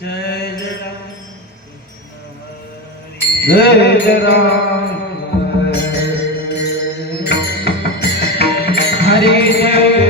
जय जय राम जय जय राम हरि जय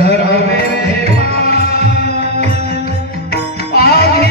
धरावे आधी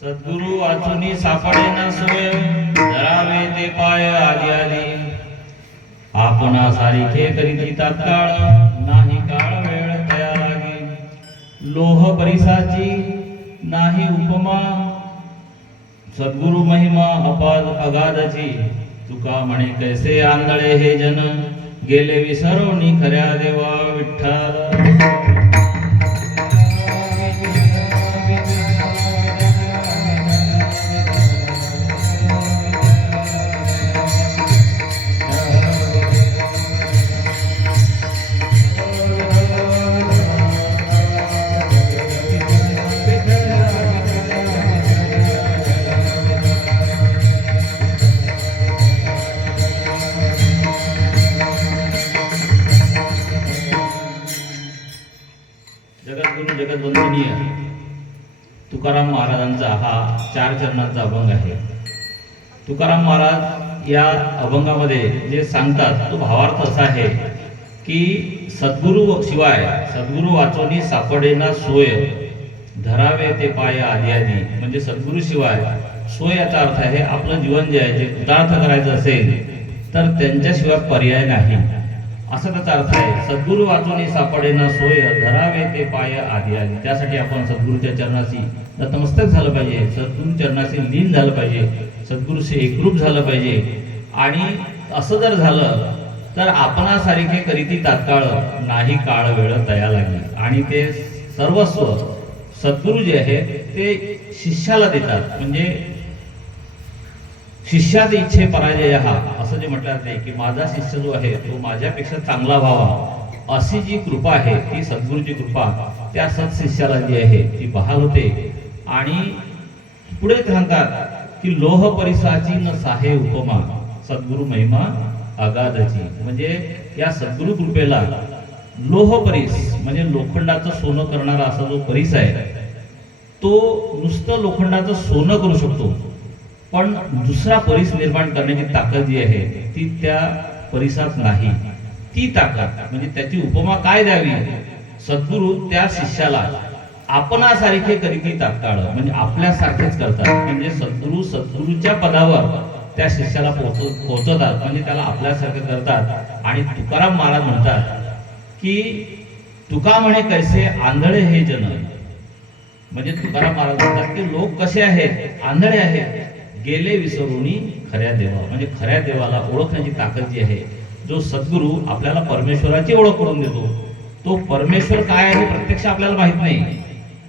सद्गुरु वाचुनी सापडेना सोय धरावे ते पाय आली आली आपणा सारिखे करीती तात्काळ नाही काळ वेळ तया लागे लोह परिसाची नाही उपमा सद्गुरु महिमा अपाद अगाधची तुका म्हणे कैसे आंधळे हे जन गेले विसरवणी खऱ्या देवा विठ्ठल जगद्गुरु जगद्वंदनीय तुकाराम महाराजांचा हा 4 चरणांचा अभंग आहे. तुकाराम महाराज या अभंगामध्ये जे सांगतात तो भावार्थ असा आहे की सद्गुरु शिवाय सद्गुरु वाचोनी सापडेना सोय धरावे ते पाय आधी आधी म्हणजे सद्गुरु शिवाय सोय याचा अर्थ आहे आपलं जीवन जे आहे जे कृतार्थ करायचं असेल तर त्यांच्याशिवाय पर्याय नाही असा त्याचा अर्थ आहे. सद्गुरु वाचोनी सापडेना सोय धरावे ते पाय आधी आधी त्यासाठी आपण सद्गुरूच्या चरणाशी नतमस्तक झालं पाहिजे, सद्गुरू चरणाशी लीन झालं पाहिजे, सद्गुरूशी एकरूप झालं पाहिजे. आणि असं जर झालं तर आपणासारखे करीती तात्काळ नाही काळ वेळ तया लागली. आणि ते सर्वस्व सद्गुरू जे आहे ते शिष्याला देतात. म्हणजे शिष्यात इच्छे पराजय हा असं जे म्हटलं जाते की माझा शिष्य जो आहे तो माझ्यापेक्षा चांगला व्हावा अशी जी कृपा आहे ती सद्गुरूची कृपा त्या सत्शिष्याला जी आहे ती बहाल होते. आणि पुढे सांगतात की लोह परिसाची न साहे उपमा सद्गुरु महिमा अगाधची. म्हणजे या सद्गुरु कृपेला लोह परिस म्हणजे लोखंडाचं सोनं करणारा असा जो परिस आहे तो नुसतं लोखंडाचं सोनं करू शकतो पण दुसरा परिस निर्माण करण्याची ताकद जी आहे ती त्या परिसात नाही. ती ताकद म्हणजे त्याची उपमा काय द्यावी. सद्गुरु त्या शिष्याला आपणासारखे करीती तात्काळ म्हणजे आपल्यासारखेच करतात. म्हणजे सद्गुरूच्या पदावर त्या शिष्याला पोहोचवतात म्हणजे त्याला आपल्यासारखे करतात. आणि तुकाराम महाराज म्हणतात की तुका म्हणे कैसे आंधळे हे जन, म्हणजे तुकाराम महाराज म्हणतात की लोक कसे आहेत, आंधळे आहेत, गेले विसरूनी खऱ्या देवा, म्हणजे खऱ्या देवाला ओळखण्याची ताकद जी आहे, जो सद्गुरू आपल्याला परमेश्वराची ओळख करून देतो, तो परमेश्वर काय आहे प्रत्यक्ष आपल्याला माहित नाही,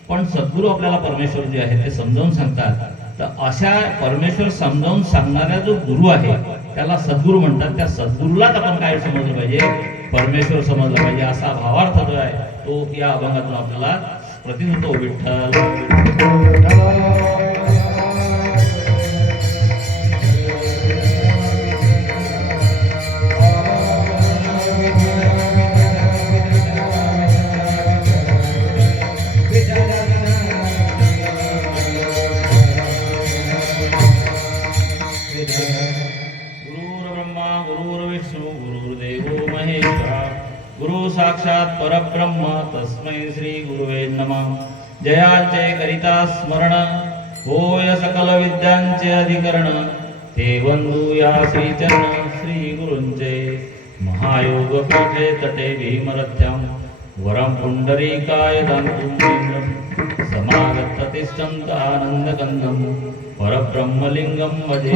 पण सद्गुरू आपल्याला परमेश्वर जे आहे ते समजावून सांगतात. तर अशा परमेश्वर समजावून सांगणारा जो गुरु आहे त्याला सद्गुरू म्हणतात. त्या सद्गुरूलाच आपण काय समजलं पाहिजे, परमेश्वर समजलं पाहिजे, असा भावार्थ जो आहे तो या अभंगातून आपल्याला प्रतीत होतो. विठ्ठल गुरुर्ब्रह्मा गुरुर्विष्णू गुरुर्देवो महेश्वरा गुरु साक्षात परब्रह्म तस्मै श्री गुरुवे नमः. जयाचे करिता स्मरण होय सकल विद्यांचे अधिकरण, ते वंदू या श्रीचरण श्री गुरूंचे. महायोग पीठे तटे भीमरथ्याम वरम पुंडरीकाय दान्तुं समागत तिष्ठन्त आनन्दकन्दं परब्रह्मलिंगं भजे.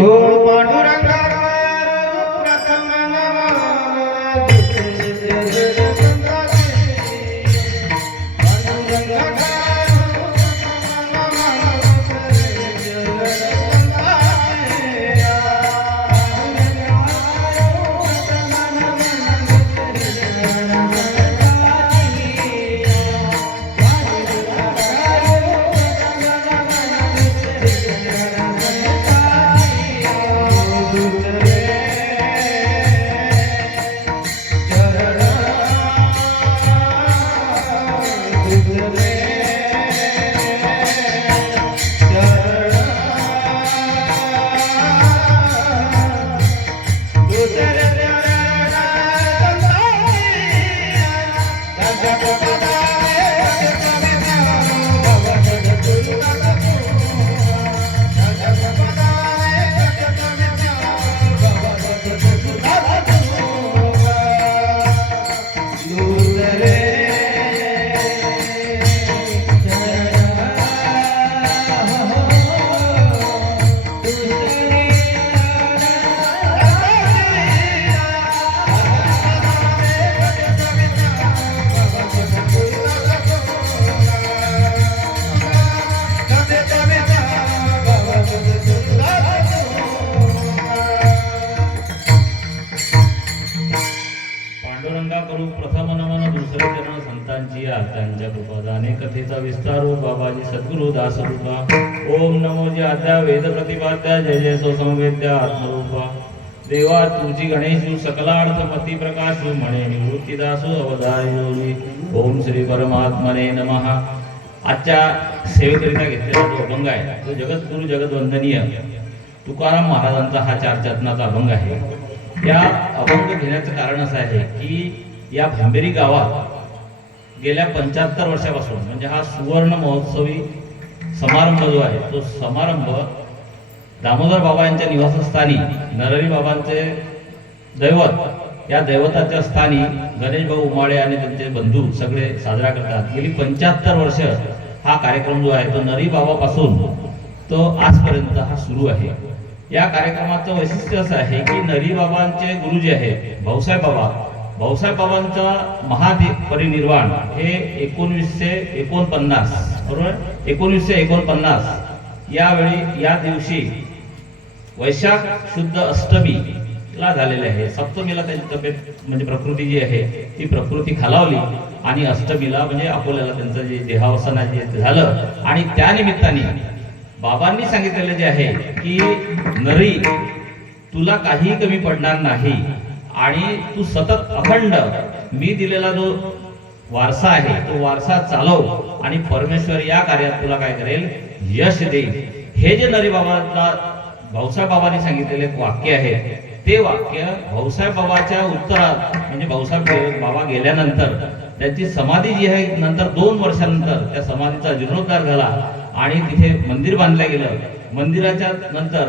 करू प्रथम नमन दुसरे चरण संतांची त्यांच्या कृपादाने कथेचा विस्तारू बाबाजी सद्गुरु दास रूपा. ओम नमो जी आद्या वेद प्रतिपाद्या जय जय सो समवेद्या आत्मरूपा. देवा तुझी गणेशू सकलार्थ मती प्रकाशू म्हणे निवृत्तीदासू अवधारी. ओम श्री परमात्मने नमः. आजच्या सेवेकरिता घेतलेला जो अभंग आहे तो जगद्गुरु जगद्वंदनीय तुकाराम महाराजांचा हा चार चरणाचा अभंग आहे. या अभंग घेण्याचं कारण असं आहे की या भांबेरी गावात गेल्या 75 वर्षापासून म्हणजे हा सुवर्ण महोत्सवी समारंभ जो आहे तो समारंभ दामोदर बाबा यांच्या निवासस्थानी नरहरी बाबांचे दैवत या दैवताच्या स्थानी गणेश भाऊ उमाळे आणि त्यांचे बंधू सगळे साजरा करतात. गेली 75 वर्ष हा कार्यक्रम जो आहे तो नरहरी बाबापासून तो आजपर्यंत हा सुरू आहे. या कार्यक्रमाचं वैशिष्ट्य असं आहे की नरहरी बाबांचे गुरु जे आहेत भाऊसाहेब बाबांचा महापरिनिर्वाण हे 1949 बरोबर 1949 यावेळी या दिवशी वैशाख शुद्ध अष्टमीला झालेले आहे. सप्तमीला त्यांची तब्येत म्हणजे प्रकृती जी आहे ती प्रकृती खालावली आणि अष्टमीला म्हणजे अकोल्याला त्यांचं जे देहावसान जे झालं आणि त्या निमित्ताने बाबांनी सांगितलेले जे आहे की नरी तुला काही कमी पडणार नाही आणि तू सतत अखंड मी दिलेला जो वारसा आहे तो वारसा चालव आणि परमेश्वर या कार्यात तुला काय करेल यश देईल. हे जे नरी बाबांना भाऊसाहेब बाबांनी सांगितलेले वाक्य आहे ते वाक्य भाऊसाहेब बाबाच्या उत्तरात म्हणजे भाऊसाहेब बाबा गेल्यानंतर त्याची समाधी जी आहे नंतर 2 वर्षानंतर त्या समाधीचा जीर्णोद्धार झाला आणि तिथे मंदिर बांधलं गेलं. मंदिराच्या नंतर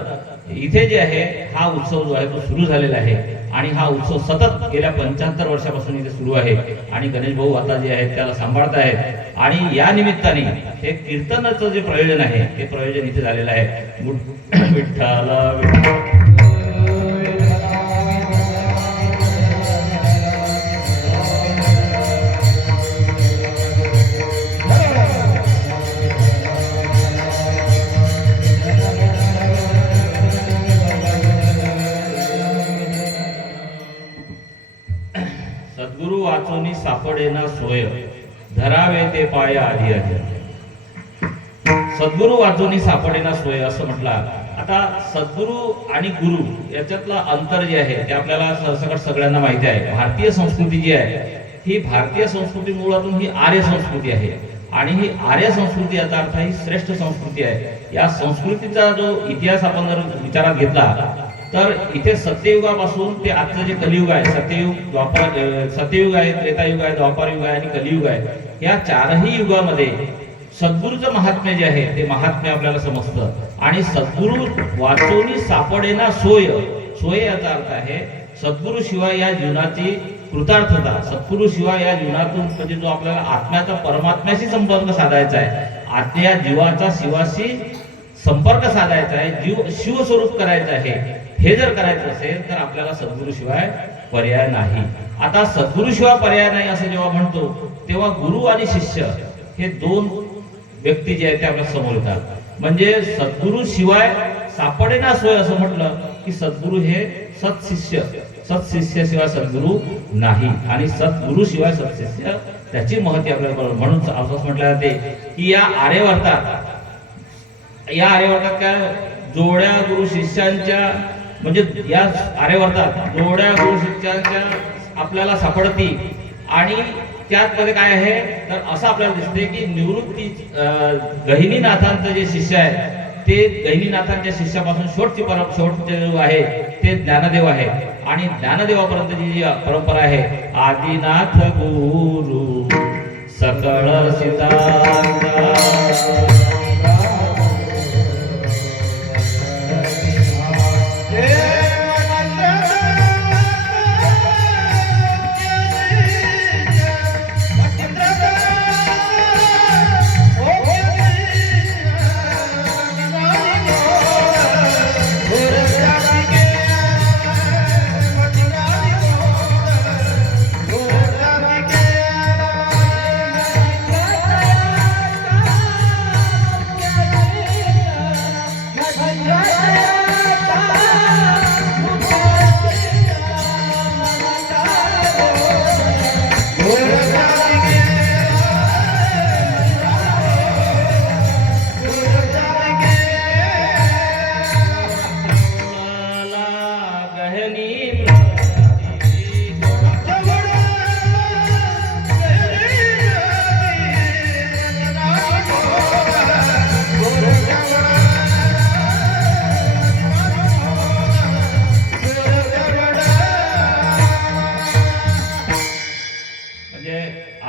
इथे जे आहे हा उत्सव जो आहे तो सुरू झालेला आहे आणि हा उत्सव सतत गेल्या 75 वर्षापासून इथे सुरू आहे आणि गणेश भाऊ आता जे आहेत त्याला सांभाळत आहेत आणि या निमित्ताने हे कीर्तनाचं जे प्रयोजन आहे ते प्रयोजन इथे झालेलं आहे. विठ्ठला सद्गुरु वाचोनी सापडेना सोय धरावे ते पाय आधी आधी. सद्गुरु वाचोनी सापडेना सोय असं म्हटलं. आता सद्गुरु आणि गुरु याच्यातलं अंतर जे आहे ते आपल्याला सरसकट सगळ्यांना माहिती आहे. भारतीय संस्कृती जी आहे ही भारतीय संस्कृती मुळातून ही आर्य संस्कृती आहे आणि ही आर्य संस्कृती याचा अर्थ ही श्रेष्ठ संस्कृती आहे. या संस्कृतीचा जो इतिहास आपण जर विचारात घेतला तर इथे सत्ययुगापासून ते आजचं जे कलियुग आहे, सत्ययुग आहे, त्रेतायुग आहे, द्वापार युग आहे आणि कलियुग आहे, या चारही युगामध्ये सद्गुरूचं महात्म्य जे आहे ते महात्म्य आपल्याला समजतं. आणि सद्गुरू वाचोनी सापडेना सोय. सोय याचा अर्थ आहे सद्गुरू शिवाय या जीवनाची कृतार्थता, सद्गुरू शिवाय या जीवनातून म्हणजे जो आपल्याला आत्म्याचा परमात्म्याशी संपर्क साधायचा आहे, आत्म्या जीवाचा शिवाशी संपर्क साधायचा आहे, जीव शिवस्वरूप करायचं आहे, हे जर करायचं असेल तर आपल्याला सद्गुरू शिवाय पर्याय नाही. आता सद्गुरू शिवाय पर्याय नाही असं जेव्हा म्हणतो तेव्हा गुरु आणि शिष्य हे दोन व्यक्ती जे आहेत ते आपल्या समोर येतात. म्हणजे सद्गुरू शिवाय सापडेना सोय असं म्हटलं की सद्गुरू हे सत्शिष्य शिवाय सद्गुरू नाही आणि सद्गुरू शिवाय सत्शिष्य त्याची महती आपल्याला कळलं. म्हणून असं म्हटलं जाते की या आर्यवर्तात काय जोड्या गुरु शिष्यांच्या म्हणजे या आर्यवर्तात जोड्या गुरु शिष्यांच्या आपल्याला सापडती आणि त्यामध्ये काय आहे तर असं आपल्याला दिसते की निवृत्ती गहिनीनाथांचं जे शिष्य आहे ते गहिनीनाथांच्या शिष्यापासून शेवटचे जो आहे ते ज्ञानदेव आहे आणि ज्ञानदेवापर्यंतची जी परंपरा आहे आदिनाथ गुरु सकळ सिद्धांता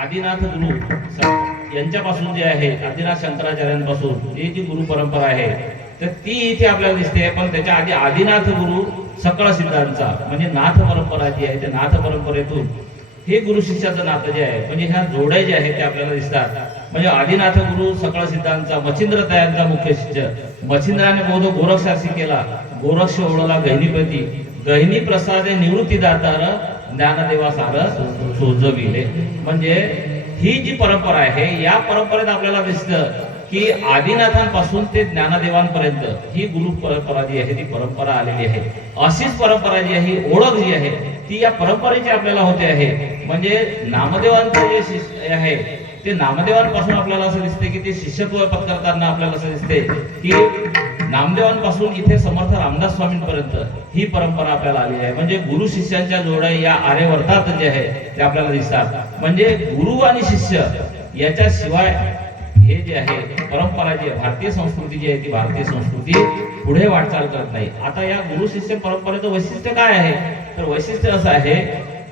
आदिनाथ गुरु यांच्यापासून जे आहे आदिनाथ शंकराचार्यांपासून ही जी गुरु परंपरा आहे तर ती इथे आपल्याला दिसते. पण त्याच्या आधी आदिनाथ गुरु सकळ सिद्धांचा म्हणजे नाथ परंपरा जी आहे त्या नाथ परंपरेतून हे गुरु शिष्याचं नातं जे आहे म्हणजे ह्या जोड्या जे आहेत ते आपल्याला दिसतात. म्हणजे आदिनाथ गुरु सकळ सिद्धांचा मच्छिंद्र तयांचा मुख्य शिष्य. मच्छिंद्राने बोध गोरक्षासी केला, गोरक्ष ओढला गहिनीप्रती, गहिनी प्रसादे निवृत्ती दातार ज्ञानदेवा सार सोजविले. म्हणजे ही जी परंपरा आहे या परंपरेत आपल्याला दिसतं की आदिनाथांपासून ते ज्ञानदेवांपर्यंत ही गुरु परंपरा जी आहे ती परंपरा आलेली आहे. अशीच परंपरा जी आहे ही ओळख जी आहे ती या परंपरेची आपल्याला होते आहे. म्हणजे नामदेवांचं जे शिष्य आहे ते नामदेवांपासून आपल्याला असं दिसते की ते शिष्यत्व पत्करताना आपल्याला असं दिसते की नामदेवांपासून इथे समर्थ रामदास स्वामींपर्यंत ही परंपरा आपल्याला आलेली आहे. म्हणजे गुरु शिष्यांच्या जोड्या या आर्यवर्तात जे आहे ते आपल्याला दिसतात. म्हणजे गुरु आणि शिष्य याच्याशिवाय हे जे आहे परंपरा जी आहे भारतीय संस्कृती जी आहे ती भारतीय संस्कृती पुढे वाटचाल करत नाही. आता या गुरु शिष्य परंपरेचं वैशिष्ट्य काय आहे तर वैशिष्ट्य असं आहे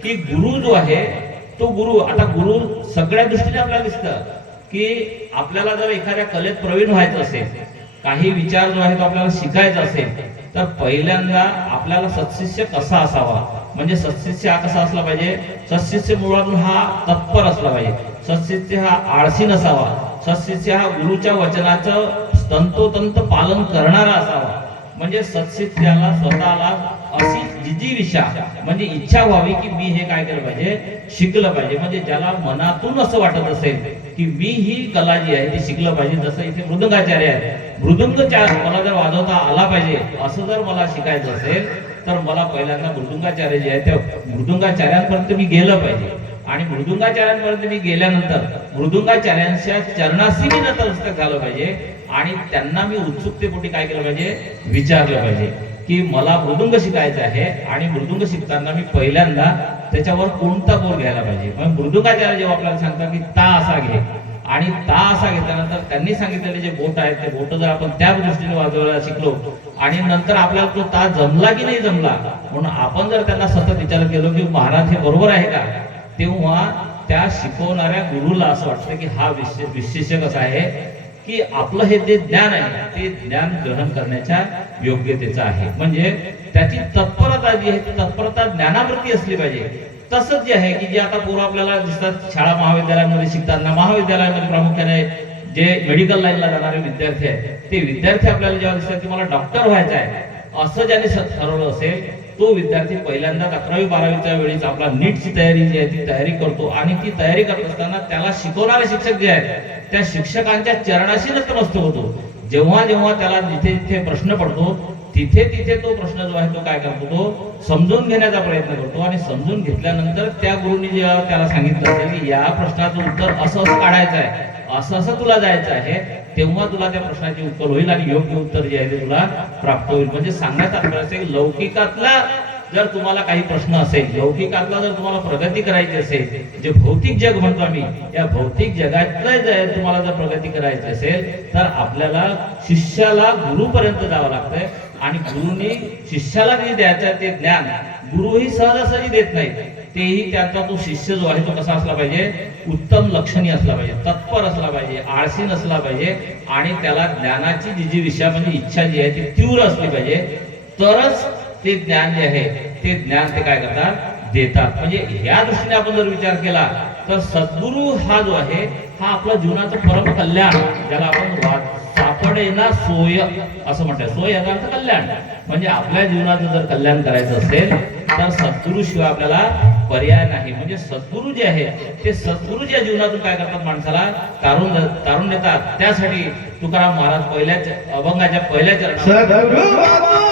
की गुरु जो आहे तो गुरु आता गुरु सगळ्या दृष्टीने आपल्याला दिसतं की आपल्याला जर एखाद्या कलेत प्रवीण व्हायचं असेल, काही विचार जो आहे तो आपल्याला शिकायचा असेल तर पहिल्यांदा आपल्याला सत्शिष्य कसा असावा, म्हणजे सत्शिष्य हा कसा असला पाहिजे, सत्शिष्य मुळातून हा तत्पर असला पाहिजे, सत्शिष्य हा आळसी नसावा, सत्शिष्य हा गुरुच्या वचनाचं तंतोतंत पालन करणारा असावा. म्हणजे सत्शिष्याला स्वतःला अशी जिजीविषा म्हणजे इच्छा व्हावी की मी हे काय केलं पाहिजे, शिकलं पाहिजे. म्हणजे ज्याला मनातून असं वाटत असेल की मी ही कला जी आहे ती शिकलं पाहिजे, जसं इथे मृदंगाचार्य आहे, मला जर वाजवता आला पाहिजे असं जर मला शिकायचं असेल तर मला पहिल्यांदा मृदुंगाचार्य जे आहे त्या मृदुंगाचार्यांपर्यंत मी गेलं पाहिजे. आणि मृदुंगाचार्यांपर्यंत मी गेल्यानंतर मृदुंगाचार्यांच्या चरणाशी मी नतमस्तक झालं पाहिजे आणि त्यांना मी उत्सुकतेपोटी काय केलं पाहिजे, विचारलं पाहिजे की मला मृदुंग शिकायचं आहे आणि मृदुंग शिकताना मी पहिल्यांदा त्याच्यावर कोणता बोल घ्यायला पाहिजे. मग मृदुंगाचार्य जेव्हा आपल्याला सांगतात की ता असा घे आणि ता असा घेतल्यानंतर त्यांनी सांगितलेले जे बोट आहेत ते बोट जर आपण त्या दृष्टीने वाजवायला शिकलो आणि नंतर आपल्याला तो ता जमला की नाही जमला म्हणून आपण जर त्यांना सतत विचार केलो की महाराज हे बरोबर आहे का, तेव्हा त्या शिकवणाऱ्या गुरुला असं वाटतं की हा विशेष कसा आहे की आपलं हे जे ज्ञान आहे ते ज्ञान ग्रहण करण्याच्या योग्यतेचं आहे. म्हणजे त्याची तत्परता जी आहे ती तत्परता ज्ञानाप्रती असली पाहिजे. तसंच जे आहे की जे आता पोरं आपल्याला दिसतात शाळा महाविद्यालयांमध्ये शिकताना, महाविद्यालयामध्ये प्रामुख्याने जे मेडिकल लाईनला जाणारे विद्यार्थी आहेत ते विद्यार्थी आपल्याला जेव्हा दिसतात की मला डॉक्टर व्हायचं आहे असं ज्याने ठरवलं असेल तो विद्यार्थी पहिल्यांदा 11वी-12वीच्या वेळीच आपला नीटची तयारी जी आहे ती तयारी करतो आणि ती तयारी करत असताना त्याला शिकवणारे शिक्षक जे आहेत त्या शिक्षकांच्या चरणाशी नतमस्तक होतो. जेव्हा जेव्हा त्याला जिथे जिथे प्रश्न पडतो तिथे तिथे तो प्रश्न जो आहे तो काय करतो, तो समजून घेण्याचा प्रयत्न करतो आणि समजून घेतल्यानंतर त्या गुरुनी जेव्हा त्याला सांगितलं असेल की या प्रश्नाचं उत्तर असं असं काढायचं आहे, असं असं तुला जायचं आहे, तेव्हा तुला त्या प्रश्नाची उत्तर होईल आणि योग्य उत्तर जे आहे ते तुला प्राप्त होईल. म्हणजे सांगण्याचा अर्थ असेल लौकिकातला जर तुम्हाला काही प्रश्न असेल, लौकिकातला जर तुम्हाला प्रगती करायची असेल, जे भौतिक जग म्हणतो आम्ही, या भौतिक जगातलं जर तुम्हाला जर प्रगती करायची असेल तर आपल्याला शिष्याला गुरुपर्यंत जावं लागतंय आणि गुरुनी शिष्याला जे द्यायचं ते ज्ञान गुरुही सहजासहजी देत नाहीत. तेही त्यांचा तो शिष्य जो आहे तो कसा असला पाहिजे, उत्तम लक्षणीय असला पाहिजे, तत्पर असला पाहिजे, आळसी नसला पाहिजे आणि त्याला ज्ञानाची जी विषय म्हणजे इच्छा जी आहे ती तीव्र असली पाहिजे. तरच ते ज्ञान जे आहे ते ज्ञान ते काय करतात, देतात. म्हणजे ह्या दृष्टीने आपण जर विचार केला तर सद्गुरु हा जो आहे हा आपल्या जीवनाचं परम कल्याण, ज्याला आपण सापडेना सोय असं म्हणतात. सोय याचा अर्थ कल्याण. म्हणजे आपल्या जीवनाचं जर कल्याण करायचं असेल तर सद्गुरु शिवाय आपल्याला पर्याय नाही. म्हणजे सद्गुरु जे आहे ते सद्गुरुच्या जीवनातून काय करतात, माणसाला तारून देतात. त्यासाठी तुकाराम महाराज पहिल्या अभंगाच्या पहिल्या चरणात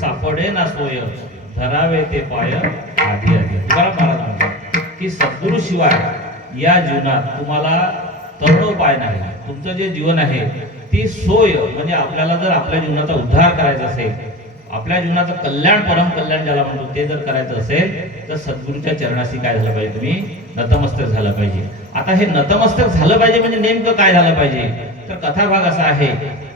सापडे ना सोय धरावे ते पाय आधी आधी. तुकाराम महाराज म्हणतात की सद्गुरु शिवाय या जीवनात तुम्हाला तरुणोपाय नाही. तुमचं जे जीवन आहे ती सोय म्हणजे आपल्याला जर आपल्या जीवनाचा उद्धार करायचा असेल, आपल्या जीवनाचं कल्याण परम कल्याण ज्याला म्हणतो ते जर करायचं असेल तर सद्गुरूच्या चरणाशी काय झालं पाहिजे, तुम्ही नतमस्तक झालं पाहिजे. आता हे नतमस्तक झालं पाहिजे म्हणजे नेमकं काय झालं पाहिजे, तर कथाभाग असा आहे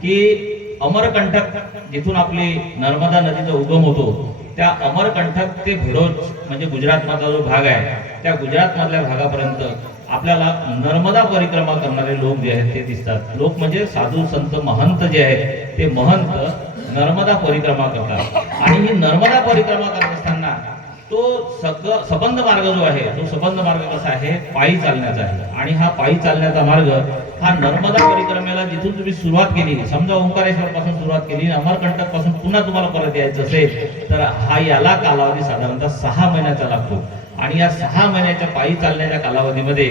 की अमरकंटक जिथून आपली नर्मदा नदीचा उगम होतो त्या अमरकंटक ते भिडोज म्हणजे गुजरात मधला जो भाग आहे त्या गुजरात मधल्या भागापर्यंत आपल्याला नर्मदा परिक्रमा करणारे लोक जे आहेत ते दिसतात. लोक म्हणजे साधू संत महंत जे आहेत ते महंत नर्मदा परिक्रमा करतात. आणि ही नर्मदा परिक्रमा करत असताना तो सबंध मार्ग जो आहे तो सबंध मार्ग कसा आहे, पायी चालण्याचा आहे. आणि हा पायी चालण्याचा मार्ग हा नर्मदा परिक्रमेला जिथून तुम्ही सुरुवात केली, समजा ओंकारेश्वर पासून सुरुवात केली, अमरकंटक पासून पुन्हा तुम्हाला परत यायचं असेल तर हा याला कालावधी साधारणतः 6 महिन्याचा लागतो. आणि या 6 महिन्याच्या पायी चालण्याच्या कालावधीमध्ये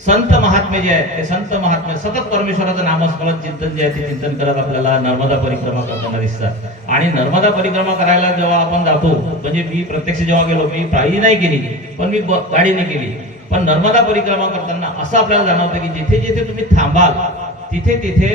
संत महात्मे जे आहेत ते संत महात्मे सतत परमेश्वराचं नामस्मरण चिंतन जे आहे ते चिंतन करत आपल्याला नर्मदा परिक्रमा करताना दिसतात. आणि नर्मदा परिक्रमा करायला जेव्हा आपण जातो, म्हणजे मी प्रत्यक्ष जेव्हा गेलो, मी पायी नाही केली पण मी गाडीने केली, पण नर्मदा परिक्रमा करताना असं आपल्याला जाणवतं की जिथे जिथे तुम्ही थांबाल तिथे तिथे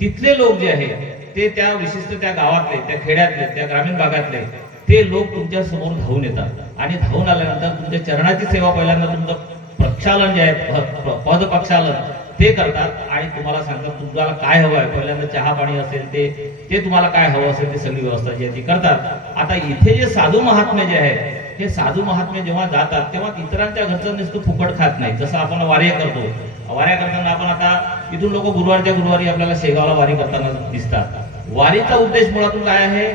तिथले लोक जे आहेत ते त्या विशिष्ट त्या गावातले, त्या खेड्यातले, त्या ग्रामीण भागातले ते लोक तुमच्या समोर धावून येतात. आणि धावून आल्यानंतर तुमच्या चरणाची सेवा पहिल्यांदा तुमचं प्रक्षालन जे आहे पद प्रक्षालन ते करतात आणि तुम्हाला सांगतात तुम्हाला काय हवं आहे. पहिल्यांदा चहा पाणी असेल ते तुम्हाला काय हवं असेल ते सगळी व्यवस्था जी आहे ती करतात. आता इथे जे साधू महात्मे जे आहेत हे साधू महात्मे जेव्हा जातात तेव्हा इतरांच्या घरचं नुसतं फुकट खात नाही. जसं आपण वार्या करतो, वार्या करताना आपण आता इथून लोक गुरुवारच्या गुरुवारी आपल्याला शेगावला वारी करताना दिसतात. वारीचा उद्देश मुळातून काय आहे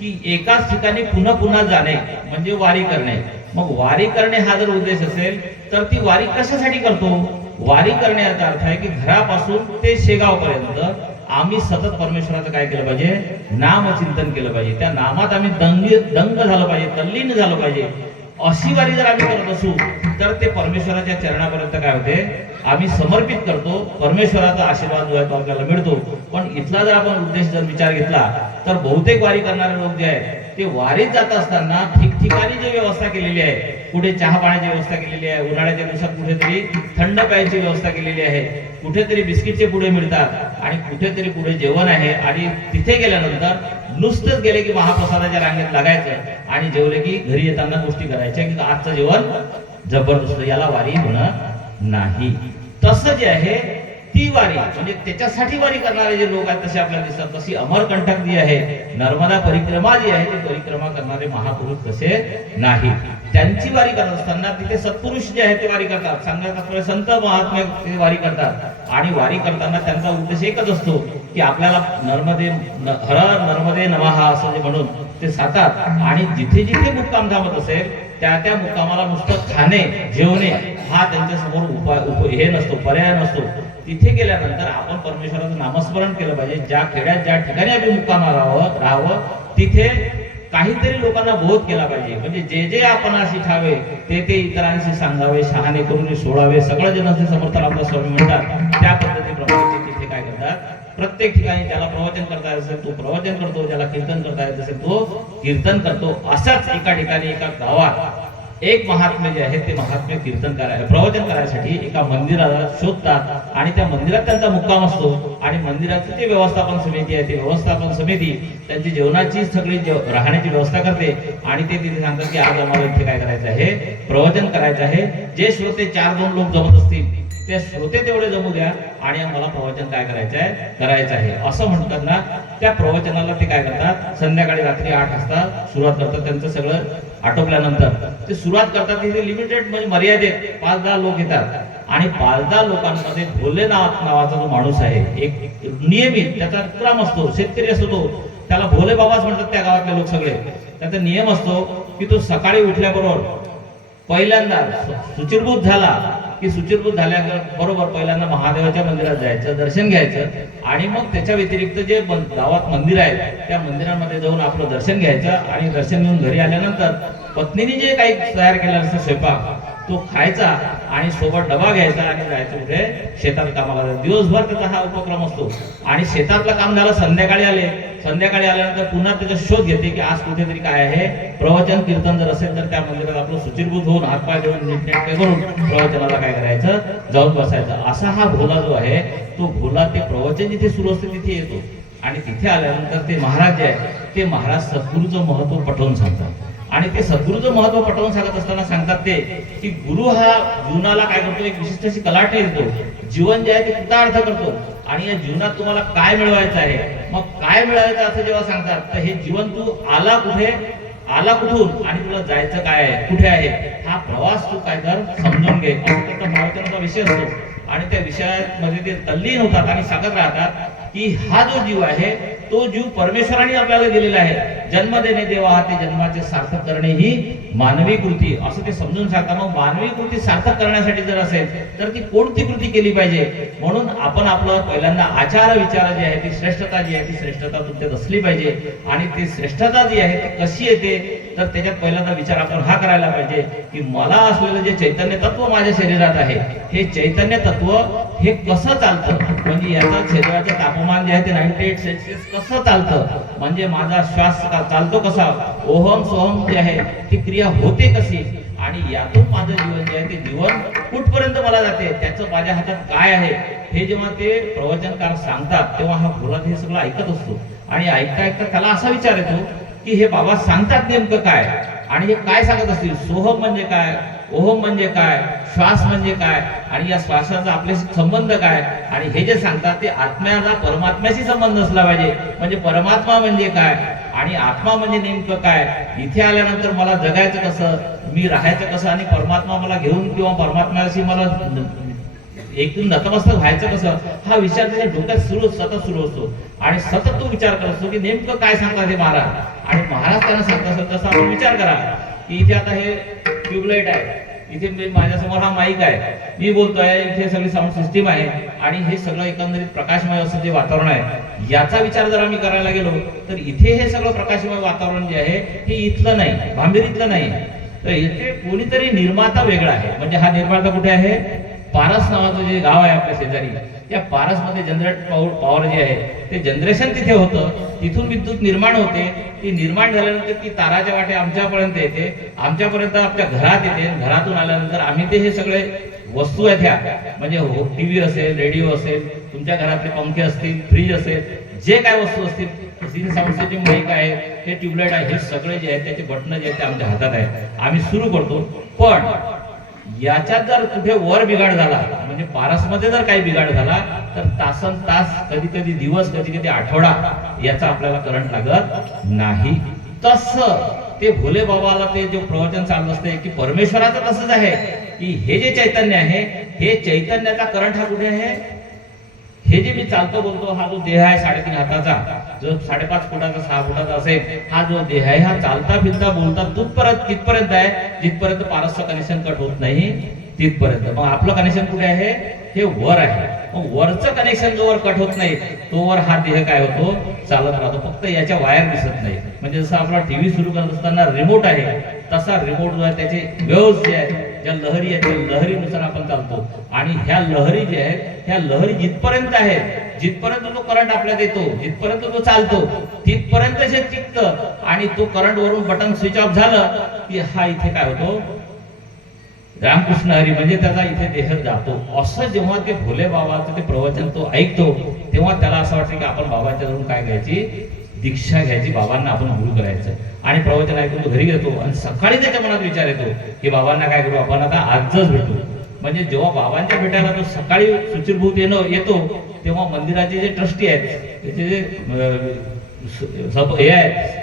की एकाच ठिकाणी पुन्हा पुन्हा जाणे म्हणजे वारी करणे. मग वारी करणे हा जर उद्देश असेल तर ती वारी कशासाठी करतो, वारी करणे याचा अर्थ आहे की घरापासून ते शेगाव पर्यंत आम्ही सतत परमेश्वराचं काय केलं पाहिजे, नामचिंतन केलं पाहिजे. त्या नामात आम्ही दंग झालं पाहिजे, तल्लीन झालं पाहिजे. अशी वारी जर आम्ही करत असू तर ते परमेश्वराच्या चरणापर्यंत काय होते, आम्ही समर्पित करतो. परमेश्वराचा आशीर्वाद जो आहे तो आपल्याला मिळतो. पण इथला जर आपण उद्देश जर विचार घेतला तर बहुतेक वारी करणारे लोक जे आहेत ते वारीत जात असताना ठिकठिकाणी जी व्यवस्था केलेली आहे, कुठे चहा पाण्याची व्यवस्था केलेली आहे, उन्हाळ्याच्या दिवसात कुठेतरी थंड प्यायची व्यवस्था केलेली आहे, कुठेतरी बिस्किटचे पुडे मिळतात आणि कुठेतरी पुढे जेवण आहे. आणि तिथे गेल्यानंतर नुसतंच गेले की महाप्रसादाच्या रांगेत लागायचं आणि जेवले की घरी येताना गोष्टी करायच्या की आजचं जेवण जबरदस्त, याला वारी होणं नाही. तसं जे आहे ती वारी म्हणजे त्याच्यासाठी वारी करणारे जे लोक आहेत तसे आपल्याला दिसतात. तशी अमरकंटक जी आहे, नर्मदा परिक्रमा जी आहे ती परिक्रमा करणारे महापुरुष तसे नाही. त्यांची वारी करत असताना तिथे सत्पुरुष जे आहेत ते वारी करतात, सांगण्याचा संत महात्मे ते वारी करतात. आणि वारी करताना त्यांचा उद्देश एकच असतो की आपल्याला हर नर्मदे नमः असं जे म्हणून ते सातात. आणि जिथे जिथे मुक्काम थांबत असेल त्या त्या मुक्कामाला नुसतं खाणे जेवणे हा त्यांच्या समोर हे नसतो, पर्याय नसतो. तिथे गेल्यानंतर आपण परमेश्वराचं नामस्मरण केलं पाहिजे. ज्या खेड्यात ज्या ठिकाणी आम्ही मुक्कामा राहावं तिथे काहीतरी लोकांना बोध केला पाहिजे. म्हणजे जे जे आपण अशी ठावे ते इतरांशी सांगावे, शहाणे करून सोडावे. सगळं जनांचे समर्थन आपला स्वामी म्हणतात त्या पद्धतीप्रमाणे तिथे काय करतात, प्रत्येक ठिकाणी ज्याला प्रवचन करता येत असेल तो प्रवचन करतो, ज्याला कीर्तन करता येत असेल तो कीर्तन करतो. असाच एका ठिकाणी एका गावात एक महात्मे जे आहेत ते महात्मे प्रवचन करायसाठी एका मंदिराला शोधतात आणि त्या मंदिरात त्यांचा मुक्काम असतो. आणि मंदिराची जी व्यवस्थापन समिती आहे ती व्यवस्थापन समिती त्यांची जेवणाची सगळी राहण्याची व्यवस्था करते. आणि ते तिथे सांगतात की आज आम्हाला इथे काय करायचं आहे, प्रवचन करायचं आहे. जे श्रोते 4-2 लोक जमत असतील ते श्रोते तेवढे जमू द्या आणि आम्हाला प्रवचन काय करायचं आहे असं म्हणतात ना. त्या प्रवचनाला ते काय करतात, संध्याकाळी रात्री 8 वाजता सुरुवात करतात. त्यांचं सगळं आटोपल्यानंतर ते सुरुवात करतात. तिथे लिमिटेड म्हणजे मर्यादित 5-10 लोक येतात आणि 5-10 लोकांमध्ये भोलेनाथ नावाचा जो माणूस आहे, एक नियमित त्याचा क्रम असतो, शेतकरी असतो तो, त्याला भोले बाबाच म्हणतात त्या गावातले लोक सगळे. त्याचा नियम असतो की तो सकाळी उठल्याबरोबर पहिल्यांदा सुचिरभूत झाला की सुचिरभूत झाल्याबरोबर पहिल्यांदा महादेवाच्या मंदिरात जायचं, दर्शन घ्यायचं आणि मग त्याच्या व्यतिरिक्त जे गावात मंदिर आहेत त्या मंदिरांमध्ये जाऊन आपलं दर्शन घ्यायचं. आणि दर्शन घेऊन घरी आल्यानंतर पत्नीने जे काही तयार केलं असतं स्वयंपाक तो खायचा आणि सोबत डबा घ्यायचा आणि जायचं कुठे शेतात कामाला जायचं. दिवसभर त्याचा हा उपक्रम असतो आणि शेतातलं काम झालं, संध्याकाळी आल्यानंतर पुन्हा त्याचा शोध घेते की आज कुठेतरी काय आहे, प्रवचन कीर्तन जर असेल तर त्या मंदिरात आपलं सुचिरभूत होऊन हातपाय घेऊन नीटनेटके करून प्रवचनाला काय करायचं, जाऊन बसायचं. असा हा भोला जो आहे तो भोला ते प्रवचन जिथे सुरू असते तिथे येतो आणि तिथे आल्यानंतर ते महाराज जे आहे ते महाराज सद्गुरूचं महत्व पटवून सांगतात. आणि ते सद्गुरूचं महत्व पटवून सांगत असताना सांगतात ते की गुरु हा जीवनाला काय करतो, एक विशिष्ट अशी कलाटे देतो. जीवन जे आहे ते कृतार्थ करतो आणि या जीवनात तुम्हाला काय मिळवायचं आहे, मग काय मिळवायचं असं जेव्हा सांगतात तर हे जीवन तू आला कुठून आणि तुला जायचं काय आहे, कुठे आहे, हा प्रवास तू काय कर समजून घे, असं त्याचा प्रवचनाचा विषय असतो. आणि त्या विषयामध्ये ते तल्लीन होतात आणि सांगत राहतात की हा जो जीव आहे तो जीव परमेश्वराने आपल्याला दिलेला आहे. जन्म देणे देवा ते जन्माचे सार्थक करणे ही मानवी कृती, असं ते समजून सांगतात. मग मानवी कृती सार्थक करण्यासाठी जर असेल तर ती कोणती कृती केली पाहिजे, म्हणून आपण आपलं पहिल्यांदा आचार विचार जे आहे ती श्रेष्ठता जी आहे ती श्रेष्ठता तुमच्यात असली पाहिजे. आणि ती श्रेष्ठता जी आहे ती कशी येते तर त्याच्यात पहिल्यांदा विचार आपण हा करायला पाहिजे की मला असलेलं जे चैतन्य तत्व माझ्या शरीरात आहे हे चैतन्य तत्व हे कसं चालतं, म्हणजे याचा शरीराचं तापमान जे आहे ते 98 सेल्सिअस कसं चालतं, म्हणजे माझा श्वास चालतो कसा, ओहम सोहम जे आहे ती क्रिया होते कशी, आणि यातून माझं जीवन जे आहे ते जीवन कुठपर्यंत मला जाते, त्याचं माझ्या हातात काय आहे, हे जेव्हा ते प्रवचनकार सांगतात तेव्हा हा भोला हे सगळं ऐकत असतो. आणि ऐकता ऐकता त्याला असा विचार येतो की हे बाबा सांगतात नेमकं काय आणि हे काय सांगत असतील, सोहम म्हणजे काय, ओहम म्हणजे काय, श्वास म्हणजे काय, आणि या श्वासाचा आपल्याशी संबंध काय, आणि हे जे सांगतात ते आत्म्याला परमात्म्याशी संबंध असला पाहिजे. म्हणजे परमात्मा म्हणजे काय आणि आत्मा म्हणजे नेमकं काय, इथे आल्यानंतर मला जगायचं कसं, मी राहायचं कसं, आणि परमात्मा मला घेऊन किंवा परमात्म्याशी मला एकूण नतमस्तक व्हायचं कसं, हा विचार त्याच्या डोक्यात सतत सुरू असतो. आणि सतत तो विचार करत असतो की नेमकं काय सांगतात हे महाराज. आणि महाराज त्यांना सांगत असत तसं आपण विचार करा की इथे आता हे ट्यूबलाईट आहे, इथे माझ्यासमोर हा माईक आहे, मी बोलतोय, इथे सगळी साऊंड सिस्टीम आहे आणि हे सगळं एकंदरीत प्रकाशमय असं जे वातावरण आहे याचा विचार जर आम्ही करायला गेलो तर इथे हे सगळं प्रकाशमय वातावरण जे आहे हे इथलं नाही, भांबेरीतलं नाही, तर इथे कोणीतरी निर्माता वेगळा आहे. म्हणजे हा निर्माता कुठे आहे, पारस नावाचं जे गाव आहे आपल्या शेजारी, त्या पारसमध्ये जनरेट पॉवर जे आहे ते जनरेशन तिथे होतं, तिथून विद्युत निर्माण होते, ती निर्माण झाल्यानंतर ती ताराच्या वाटे आमच्यापर्यंत येते, आमच्यापर्यंत आपल्या घरात येते, घरातून आल्यानंतर आम्ही ते हे सगळे वस्तू आहेत ह्या, म्हणजे टीव्ही असेल, रेडिओ असेल, तुमच्या घरातले पंखे असतील, फ्रीज असेल, जे काय वस्तू असतील, साऊंड सिस्टीम माईक आहे, हे ट्यूबलाईट आहे, हे सगळे जे आहेत त्याचे बटन जे आहेत ते आमच्या हातात आहे, आम्ही सुरू करतो. पण याच्यात जर कुठे वर बिघाड झाला, म्हणजे पारसमध्ये जर काही बिघाड झाला तर तासन तास, कधी कधी दिवस, कधी कधी आठवडा याचा आपल्याला करंट लागत नाही. तसं ते भोले बाबाला ते जे प्रवचन चालत असते की परमेश्वराचं तसंच आहे की हे जे चैतन्य आहे हे चैतन्याचा करंट हा कुठे आहे, हे जे मी चालतो बोलतो हा जो देह आहे 3.5 हाताचा, जो 5.5 फुटाचा 6 फुटाचा असेल, हा जो देह आहे हा चालता फिरता बोलता तिथपर्यंत आहे जिथपर्यंत पारसचं कनेक्शन कट होत नाही तिथपर्यंत. मग आपलं कनेक्शन कुठे आहे, हे वर आहे. मग वरचं कनेक्शन जोवर कट होत नाही तोवर हा देह काय होतो, चालत राहतो, फक्त याच्या वायर दिसत नाही. म्हणजे जसं आपला टीव्ही सुरू करत असताना रिमोट आहे तसा रिमोट जो आहे त्याचे वेव्हज जे आहेत, ज्या लहरी आहेत त्या लहरीनुसार आपण चालतो. आणि ह्या लहरी जे आहेत ह्या लहरी जिथपर्यंत आहेत, जिथपर्यंत तो करंट आपल्याला येतो, जिथपर्यंत तो चालतो तिथपर्यंत जे टिकतं, आणि तो करंट वरून बटन स्विच ऑफ झालं की हा इथे काय होतो, रामकृष्ण हरी, म्हणजे त्याचा इथे देह जातो. असं जेव्हा ते भोले बाबाचं ते प्रवचन तो ऐकतो तेव्हा त्याला असं वाटतं की आपण बाबाच्या जवळून काय घ्यायची, दीक्षा घ्यायची, बाबांना आपण गुरु करायचं. आणि प्रवचन ऐकून तो घरी येतो आणि सकाळी त्याच्या मनात विचार येतो की बाबांना काय करू, आपण आता आजच भेटू. म्हणजे जेव्हा बाबांच्या भेटायला तो सकाळी सुचिरभूत येतो तेव्हा मंदिराचे जे ट्रस्टी आहेत, त्याचे जे हे आहेत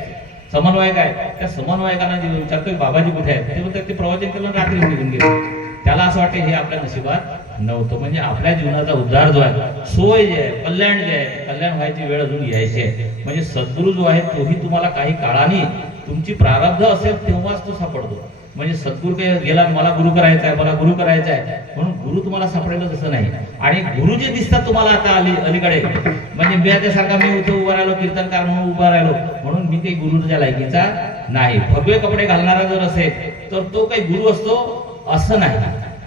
समन्वयक आहे, त्या समन्वयकांना जे विचारतोय बाबाजी कुठे आहेत, ते म्हणतात ते प्रवचन केलं रात्री निघून गेले. त्याला असं वाटतं हे आपल्या नशिबात नव्हतं. म्हणजे आपल्या जीवनाचा उद्धार जो आहे, सोय जे आहे, कल्याण जे आहे, कल्याण व्हायची वेळ अजून यायची आहे. म्हणजे सद्गुरू जो आहे तोही तुम्हाला काही काळाने तुमची प्रारब्ध असेल तेव्हाच तो सापडतो. म्हणजे सद्गुरू काही गेला मला गुरु करायचा आहे, मला गुरु करायचा आहे म्हणून गुरु तुम्हाला सापडेल तसं नाही. आणि गुरु जे दिसतात तुम्हाला आता अलीकडे, म्हणजे मी त्यासारखा मी उभं राहिलो, कीर्तनकार म्हणून उभा राहिलो म्हणून मी काही गुरुच्या लायकीचा नाही. भगवे कपडे घालणारा जर असेल तर तो काही गुरु असतो असं नाही.